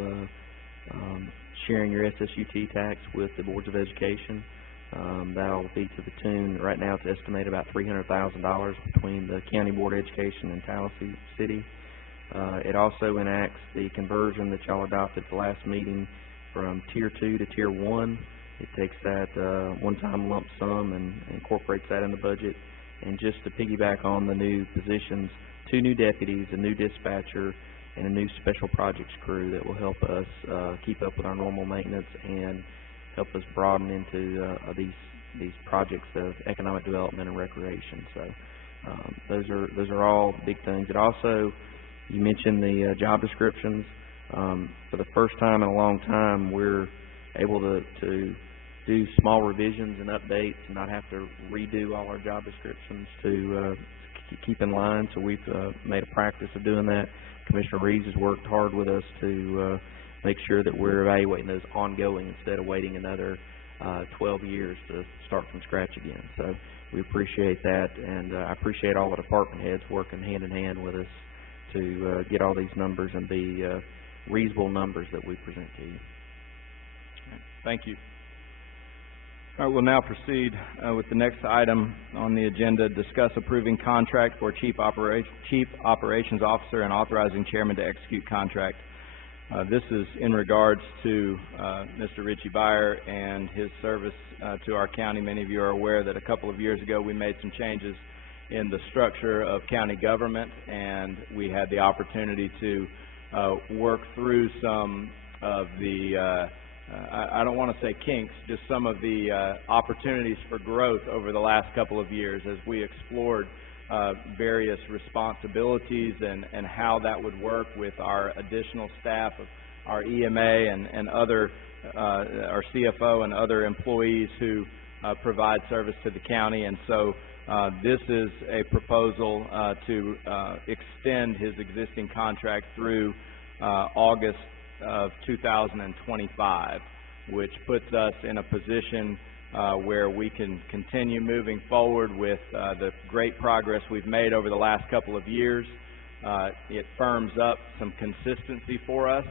sharing your SSUT tax with the boards of education. That'll be to the tune, right now it's estimated about $300,000 between the County Board of Education and Tallahassee City. It also enacts the conversion that y'all adopted at the last meeting from Tier 2 to Tier 1. It takes that one-time lump sum and incorporates that in the budget. And just to piggyback on the new positions, 2 new deputies, a new dispatcher, and a new special projects crew that will help us keep up with our normal maintenance and help us broaden into these projects of economic development and recreation. So those are all big things. It also, you mentioned the job descriptions. For the first time in a long time, we're able to do small revisions and updates and not have to redo all our job descriptions to keep in line. So we've made a practice of doing that. Commissioner Reeves has worked hard with us to make sure that we're evaluating those ongoing instead of waiting another 12 years to start from scratch again. So we appreciate that, and I appreciate all the department heads working hand in hand with us to get all these numbers and be reasonable numbers that we present to you. Thank you. All right, we'll now proceed with the next item on the agenda, discuss approving contract for Chief Operations Officer and authorizing Chairman to execute contract. This is in regards to Mr. Richie Byer and his service to our county. Many of you are aware that a couple of years ago we made some changes in the structure of county government, and we had the opportunity to work through some of the I don't want to say kinks, just some of the opportunities for growth over the last couple of years as we explored various responsibilities and how that would work with our additional staff of our EMA and other, our CFO and other employees who provide service to the county. And so this is a proposal to extend his existing contract through August of 2025, which puts us in a position where we can continue moving forward with the great progress we've made over the last couple of years. It firms up some consistency for us.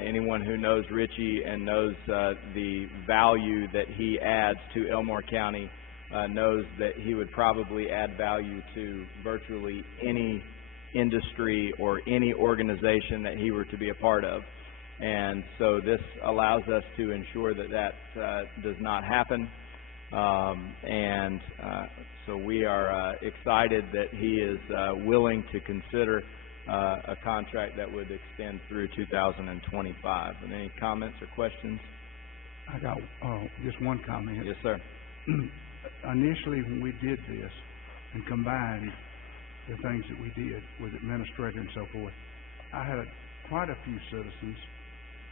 Anyone who knows Richie and knows the value that he adds to Elmore County knows that he would probably add value to virtually any industry or any organization that he were to be a part of. And so this allows us to ensure that that does not happen. So we are excited that he is willing to consider a contract that would extend through 2025. And any comments or questions? I got just one comment. Yes, sir. Initially, when we did this and combined the things that we did with administrator and so forth, I had quite a few citizens,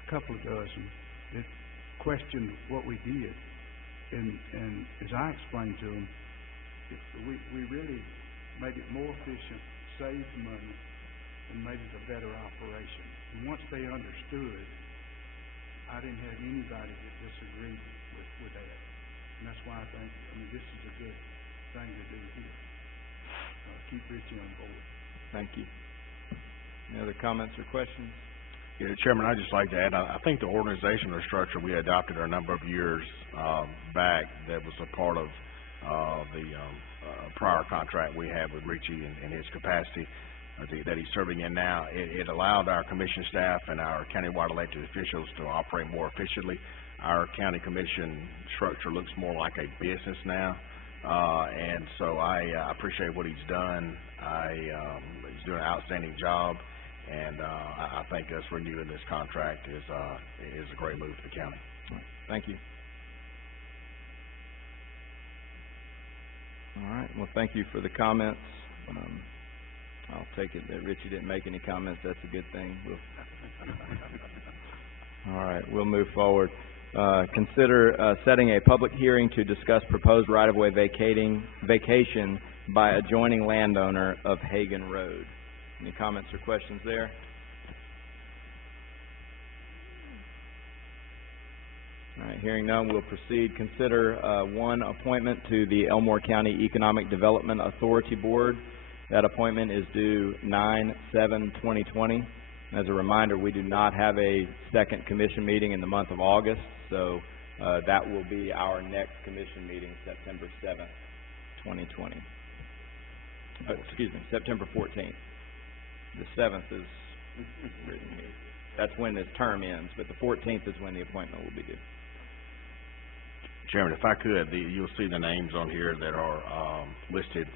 a couple of dozen, that questioned what we did. And as I explained to them, we really made it more efficient, saved money, and made it a better operation. And once they understood, I didn't have anybody that disagreed with that. And that's why I think, this is a good thing to do here. Keep Richie on board. Thank you. Any other comments or questions? Yeah, Chairman, I'd just like to add, I think the organizational structure we adopted a number of years back that was a part of the prior contract we had with Richie in his capacity that he's serving in now, it allowed our commission staff and our countywide elected officials to operate more efficiently. Our county commission structure looks more like a business now, and so I appreciate what he's done. He's doing an outstanding job, and I think us renewing this contract is a great move for the county. Thank you. All right. Well, thank you for the comments. I'll take it that Richie didn't make any comments. That's a good thing. All right. We'll move forward. Consider setting a public hearing to discuss proposed right-of-way vacation by adjoining landowner of Hagan Road. Any comments or questions there? All right, hearing none, we'll proceed. Consider one appointment to the Elmore County Economic Development Authority Board. That appointment is due 9/7/2020. As a reminder, we do not have a second commission meeting in the month of August, so that will be our next commission meeting, September 7th, 2020. Excuse me, September 14th. The 7th is written here. That's when this term ends, but the 14th is when the appointment will be due. Chairman, if I could, you'll see the names on here that are listed.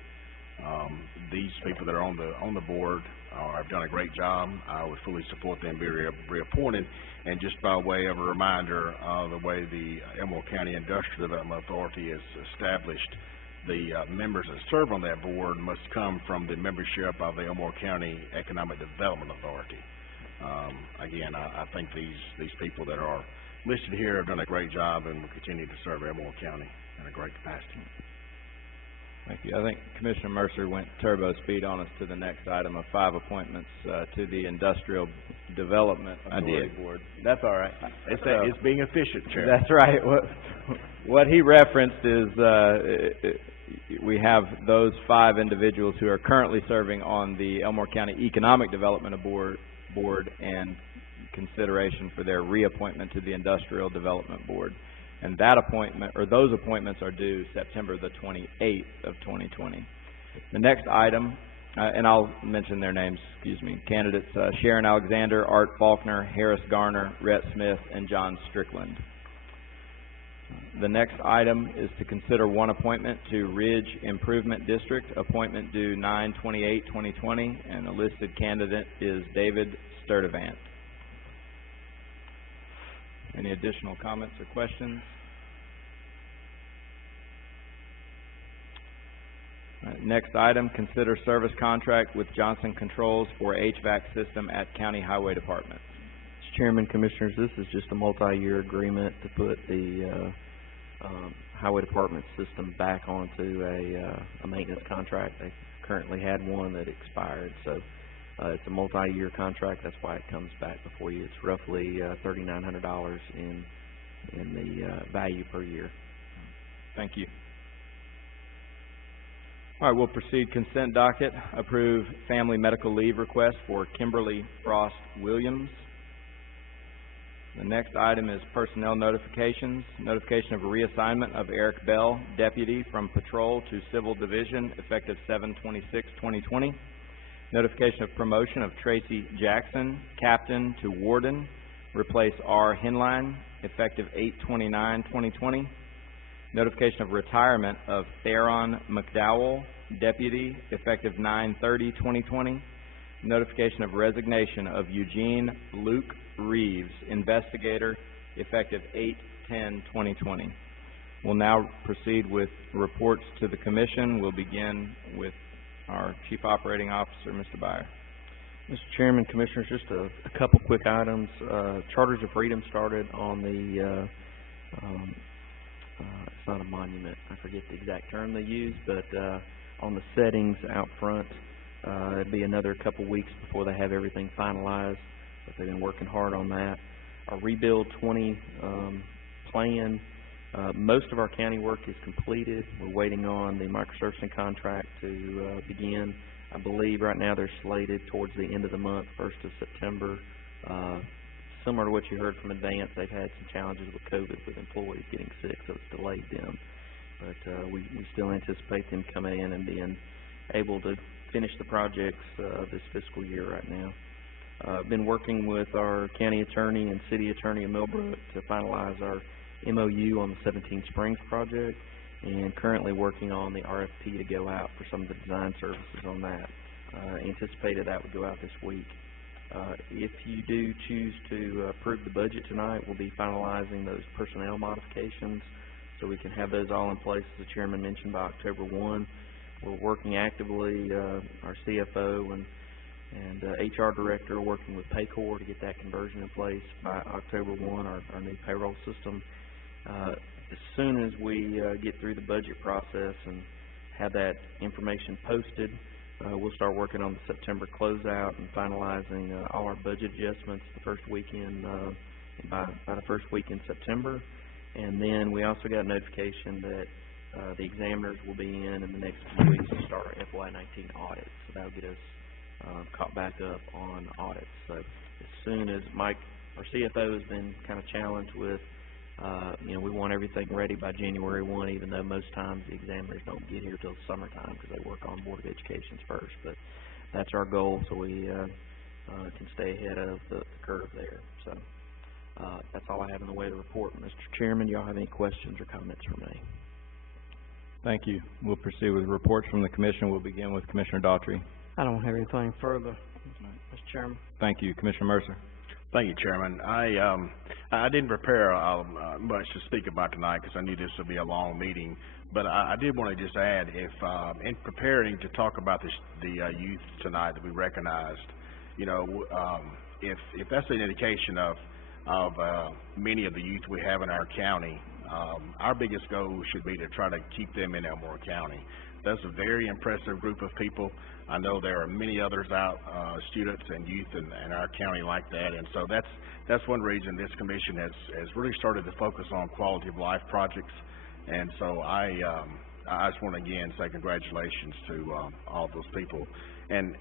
These people that are on the board have done a great job. I would fully support them being reappointed. And just by way of a reminder, the way the Elmore County Industrial Development Authority is established, the members that serve on that board must come from the membership of the Elmore County Economic Development Authority. Again, I think these people that are listed here have done a great job and will continue to serve Elmore County in a great capacity. Thank you. I think Commissioner Mercer went turbo speed on us to the next item of 5 appointments to the Industrial Development Authority Board. That's all right. It's being efficient, Chair. That's right. What he referenced is we have those 5 individuals who are currently serving on the Elmore County Economic Development Board and consideration for their reappointment to the Industrial Development Board. And that appointment, or those appointments, are due September the 28th of 2020. The next item, and I'll mention their names, candidates Sharon Alexander, Art Faulkner, Harris Garner, Rhett Smith, and John Strickland. The next item is to consider one appointment to Ridge Improvement District, appointment due 9/28/2020, and the listed candidate is David Sturdivant. Any additional comments or questions? Next item, consider service contract with Johnson Controls for HVAC system at County Highway Department. Mr. Chairman, Commissioners, this is just a multi-year agreement to put the Highway Department system back onto a maintenance contract. They currently had one that expired, so it's a multi-year contract. That's why it comes back before you. It's roughly $3,900 in the value per year. Thank you. All right, we'll proceed. Consent docket. Approve family medical leave request for Kimberly Frost Williams. The next item is personnel notifications. Notification of reassignment of Eric Bell, deputy, from patrol to civil division, effective 7/26/2020. Notification of promotion of Tracy Jackson, captain, to warden, replace R. Hinline, effective 8/29/2020. Notification of retirement of Theron McDowell, deputy, effective 9/30/2020. Notification of resignation of Eugene Luke Reeves, investigator, effective 8/10/2020. We'll now proceed with reports to the Commission. We'll begin with our Chief Operating Officer, Mr. Byer. Mr. Chairman, Commissioners, just a couple quick items. Charters of Freedom started on the it's not a monument, I forget the exact term they use, but on the settings out front. It'll be another couple weeks before they have everything finalized, but they've been working hard on that. Our Rebuild 20 plan, most of our county work is completed. We're waiting on the microservicing contract to begin. I believe right now they're slated towards the end of the month, 1st of September. Similar to what you heard from Advance, they've had some challenges with COVID, with employees getting sick, so it's delayed them. But we still anticipate them coming in and being able to finish the projects this fiscal year right now. I've been working with our county attorney and city attorney in Millbrook to finalize our MOU on the 17 Springs project, and currently working on the RFP to go out for some of the design services on that. Anticipated that would go out this week. If you do choose to approve the budget tonight, we'll be finalizing those personnel modifications so we can have those all in place, as the chairman mentioned, by October 1. We're working actively, our CFO and HR director are working with Paycor to get that conversion in place by October 1, our new payroll system. As soon as we get through the budget process and have that information posted, we'll start working on the September closeout and finalizing all our budget adjustments the first weekend, by the first week in September. And then we also got notification that the examiners will be in the next few weeks to start our FY19 audit. So that'll get us caught back up on audits. So as soon as Mike, our CFO, has been kind of challenged with, we want everything ready by January 1, even though most times the examiners don't get here till summertime because they work on Board of Education's first. But that's our goal, so we can stay ahead of the curve there. So that's all I have in the way to report. Mr. Chairman, do y'all have any questions or comments for me? Thank you. We'll proceed with reports from the Commission. We'll begin with Commissioner Daughtry. I don't have anything further, Mr. Chairman. Thank you. Commissioner Mercer. Thank you, Chairman. I didn't prepare much to speak about tonight because I knew this would be a long meeting, but I did want to just add, if in preparing to talk about the youth tonight that we recognized, if that's an indication of many of the youth we have in our county, our biggest goal should be to try to keep them in Elmore County. That's a very impressive group of people. I know there are many others out, students and youth in our county like that, and so that's one reason this commission has really started to focus on quality of life projects. And so I just want to again say congratulations to all those people. And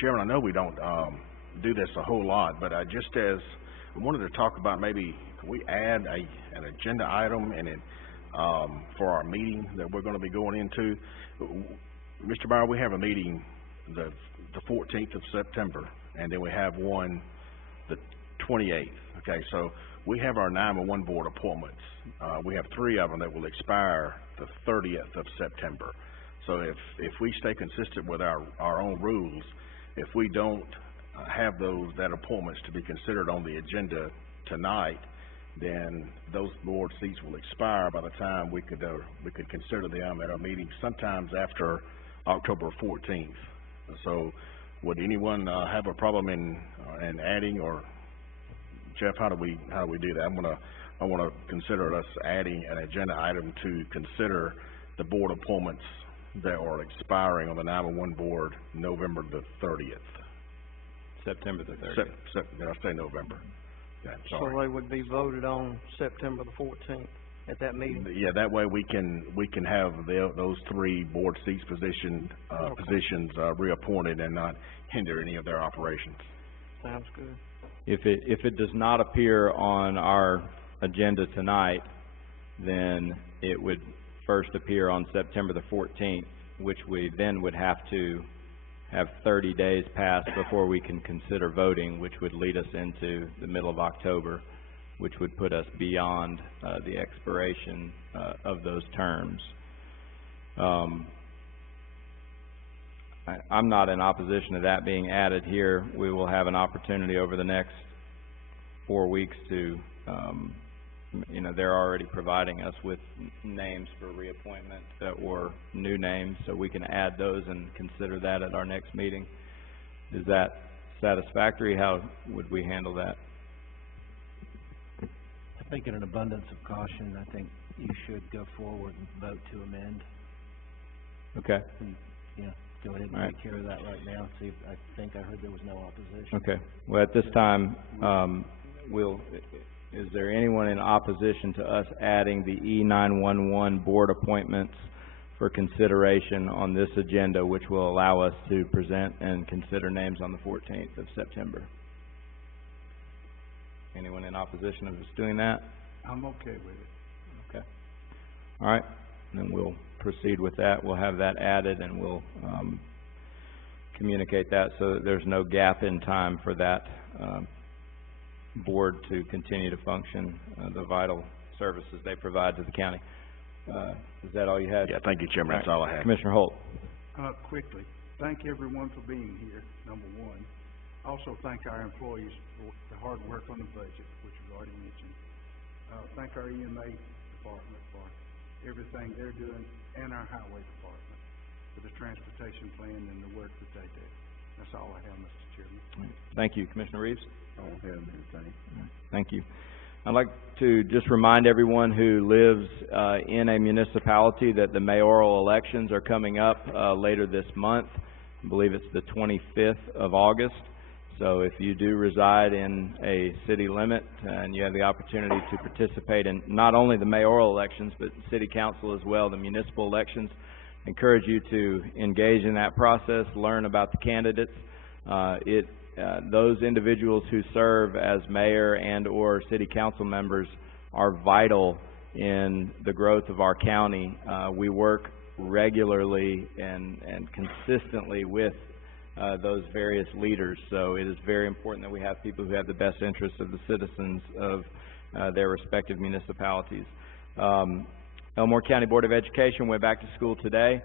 Chairman, I know we don't do this a whole lot, but I wanted to talk about, maybe can we add an agenda item and for our meeting that we're going to be going into. Mr. Byer, we have a meeting the 14th of September, and then we have one the 28th. Okay, so we have our 911 board appointments. We have 3 of them that will expire the 30th of September. So if we stay consistent with our own rules, if we don't have that appointments to be considered on the agenda tonight, then those board seats will expire by the time we could consider them at our meeting sometimes after October 14th. So would anyone have a problem in adding, or Jeff, how do we do that? I wanna consider us adding an agenda item to consider the board appointments that are expiring on the 911 board November the 30th. September the 30th. Did I say November? Yeah, So sorry. they would be voted on September the 14th at that meeting? Yeah, that way we can have those three board seats positions reappointed and not hinder any of their operations. Sounds good. If it does not appear on our agenda tonight, then it would first appear on September the 14th, which we then would have to have 30 days pass before we can consider voting, which would lead us into the middle of October, which would put us beyond the expiration of those terms. I'm not in opposition to that being added here. We will have an opportunity over the next 4 weeks to, they're already providing us with names for reappointment or new names, so we can add those and consider that at our next meeting. Is that satisfactory? How would we handle that? I think in an abundance of caution, I think you should go forward and vote to amend. Okay. Yeah, go ahead and All right. take care of that right now. See, I think I heard there was no opposition. Okay. Well, at this time, is there anyone in opposition to us adding the E911 board appointments for consideration on this agenda, which will allow us to present and consider names on the 14th of September? Anyone in opposition of us doing that? I'm okay with it. Okay. All right. Then we'll proceed with that. We'll have that added, and we'll communicate that so that there's no gap in time for that board to continue to function, the vital services they provide to the county. Is that all you had? Yeah, thank you, Chairman. That's all I have. Commissioner Holt. Quickly, thank everyone for being here, number one. Also thank our employees for the hard work on the budget, which we've already mentioned. Thank our EMA department for everything they're doing, and our highway department for the transportation plan and the work that they do. That's all I have, Mr. Chairman. Thank you. Commissioner Reeves? I don't have anything. Thank you. I'd like to just remind everyone who lives in a municipality that the mayoral elections are coming up later this month. I believe it's the 25th of August. So if you do reside in a city limit and you have the opportunity to participate in not only the mayoral elections, but city council as well, the municipal elections, I encourage you to engage in that process, learn about the candidates. Those individuals who serve as mayor and or city council members are vital in the growth of our county. We work regularly and consistently with those various leaders, so it is very important that we have people who have the best interests of the citizens of their respective municipalities. Elmore County Board of Education went back to school today.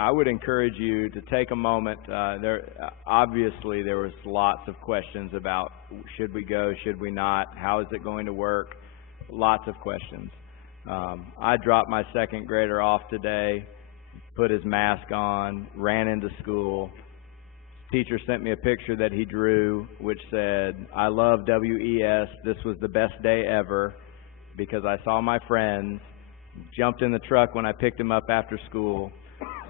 I would encourage you to take a moment. Obviously there was lots of questions about should we go, should we not, how is it going to work, lots of questions. I dropped my second grader off today, put his mask on, ran into school. Teacher sent me a picture that he drew which said, "I love WES, this was the best day ever because I saw my friends, jumped in the truck when I picked him up after school."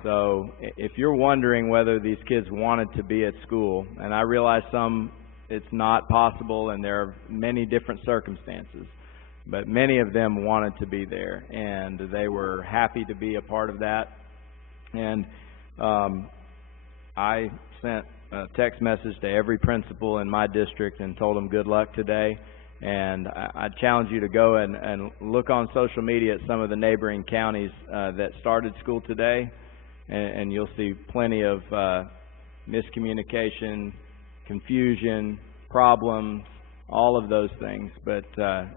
So if you're wondering whether these kids wanted to be at school, and I realize some it's not possible and there are many different circumstances, but many of them wanted to be there and they were happy to be a part of that. And I sent a text message to every principal in my district and told them good luck today. And I challenge you to go and look on social media at some of the neighboring counties that started school today, and you'll see plenty of miscommunication, confusion, problems, all of those things. But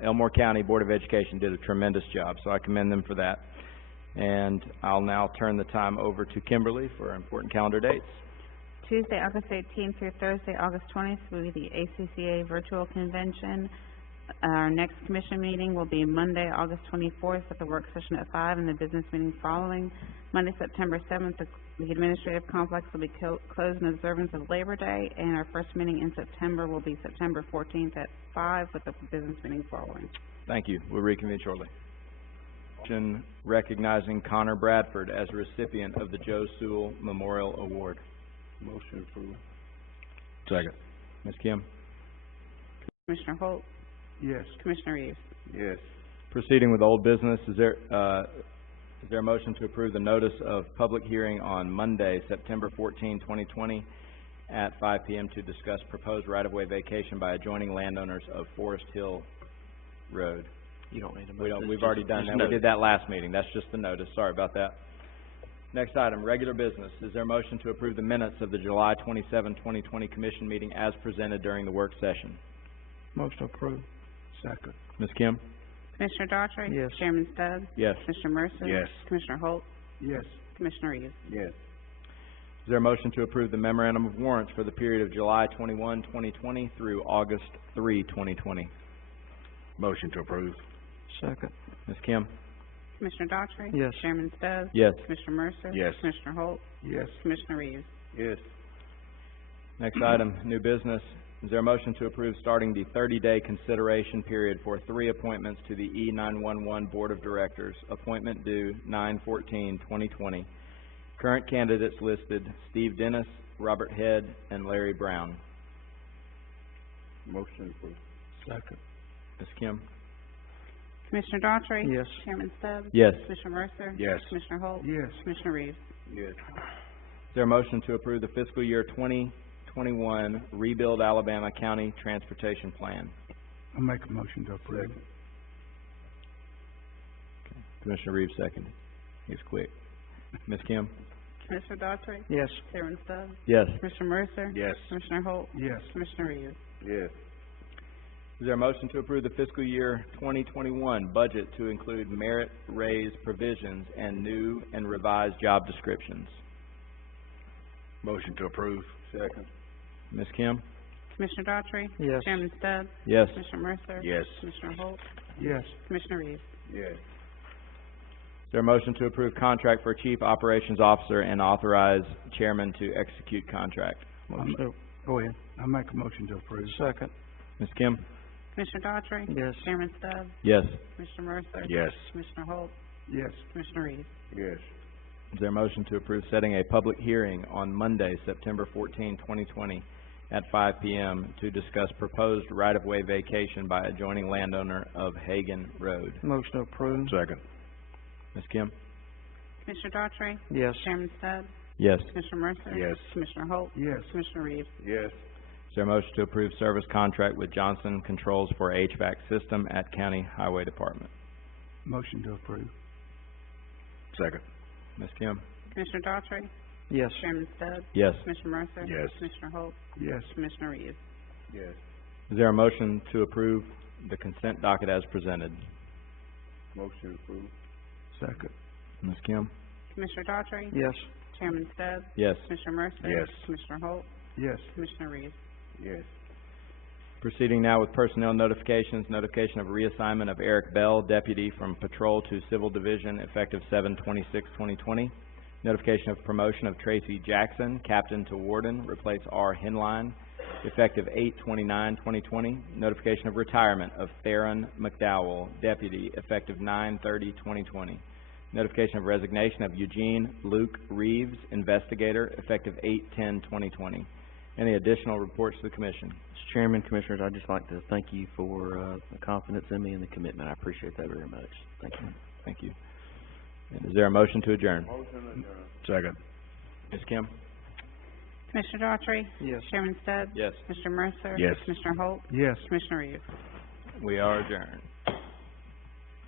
Elmore County Board of Education did a tremendous job, so I commend them for that. And I'll now turn the time over to Kimberly for important calendar dates. Tuesday, August 18th through Thursday, August 20th will be the ACCA Virtual Convention. Our next commission meeting will be Monday, August 24th, with the work session at 5 and the business meeting following. Monday, September 7th, the administrative complex will be closed in observance of Labor Day, and our first meeting in September will be September 14th at 5 with the business meeting following. Thank you. We'll reconvene shortly. Recognizing Connor Bradford as a recipient of the Joe Sewell Memorial Award. Motion approved. Second. Ms. Kim? Commissioner Holt, Yes. Commissioner Reeves. Yes. Proceeding with old business, is there a motion to approve the notice of public hearing on Monday, September 14, 2020, at 5 p.m. to discuss proposed right-of-way vacation by adjoining landowners of Forest Hill Road? You don't need a motion. We've already done that. We did that last meeting. That's just the notice. Sorry about that. Next item, regular business. Is there a motion to approve the minutes of the July 27, 2020 commission meeting as presented during the work session? Motion approved. Second. Ms. Kim? Commissioner Daughtry. Yes. Chairman Stubbs. Yes. Commissioner Mercer. Yes. Commissioner Holt, Yes. Commissioner Reeves. Yes. Is there a motion to approve the memorandum of warrants for the period of July 21, 2020 through August 3, 2020? Motion to approve. Second. Ms. Kim? Commissioner Daughtry. Yes. Chairman Stubbs. Yes. Commissioner Mercer. Yes. Commissioner Holt, Yes. Commissioner Reeves. Yes. Next item, new business. Is there a motion to approve starting the 30-day consideration period for 3 appointments to the E911 Board of Directors, appointment due 9/14/2020. Current candidates listed: Steve Dennis, Robert Head, and Larry Brown. Motion approved. Second. Ms. Kim? Commissioner Daughtry. Yes. Chairman Stubbs. Yes. Commissioner Mercer. Yes. Commissioner Holt, Yes. Commissioner Reeves. Yes. Is there a motion to approve the fiscal year 2021 Rebuild Alabama County Transportation Plan? I'll make a motion to approve. Second. Commissioner Reeves seconded. He's quick. Ms. Kim? Commissioner Daughtry. Yes. Chairman Stubbs. Yes. Commissioner Mercer. Yes. Commissioner Holt, Yes. Commissioner Reeves. Yes. Is there a motion to approve the fiscal year 2021 budget to include merit raise provisions and new and revised job descriptions? Motion to approve. Second. Ms. Kim? Commissioner Daughtry. Yes. Chairman Stubbs. Yes. Commissioner Mercer. Yes. Commissioner Holt, Yes. Commissioner Reeves. Yes. Is there a motion to approve contract for Chief Operations Officer and authorize Chairman to execute contract? Go ahead. I'll make a motion to approve. Second. Ms. Kim? Commissioner Daughtry. Yes. Chairman Stubbs. Yes. Commissioner Mercer. Yes. Commissioner Holt, Yes. Commissioner Reeves. Yes. Is there a motion to approve setting a public hearing on Monday, September 14, 2020 at 5 p.m. to discuss proposed right-of-way vacation by adjoining landowner of Hagan Road? Motion approved. Second. Ms. Kim? Commissioner Daughtry. Yes. Chairman Stubbs. Yes. Commissioner Mercer. Yes. Commissioner Holt, Yes. Commissioner Reeves. Yes. Is there a motion to approve service contract with Johnson Controls for HVAC system at County Highway Department? Motion to approve. Second. Ms. Kim? Commissioner Daughtry. Yes. Chairman Stubbs. Yes. Commissioner Mercer. Yes. Commissioner Holt, Yes. Commissioner Reeves. Yes. Is there a motion to approve the consent docket as presented? Motion approved. Second. Ms. Kim? Commissioner Daughtry. Yes. Chairman Stubbs. Yes. Commissioner Mercer. Yes. Commissioner Holt, Yes. Commissioner Reeves. Yes. Proceeding now with personnel notifications. Notification of reassignment of Eric Bell, Deputy, from Patrol to Civil Division, effective 7/26/2020. Notification of promotion of Tracy Jackson, Captain to Warden, replace R. Henline, effective 8/29/2020. Notification of retirement of Theron McDowell, Deputy, effective 9/30/2020. Notification of resignation of Eugene Luke Reeves, Investigator, effective 8/10/2020. Any additional reports to the Commission? Mr. Chairman, Commissioners, I'd just like to thank you for the confidence in me and the commitment. I appreciate that very much. Thank you. Thank you. And is there a motion to adjourn? Motion adjourned. Second. Ms. Kim? Commissioner Daughtry. Yes. Chairman Stubbs. Yes. Commissioner Mercer. Yes. Commissioner Holt, Yes. Commissioner Reeves. We are adjourned.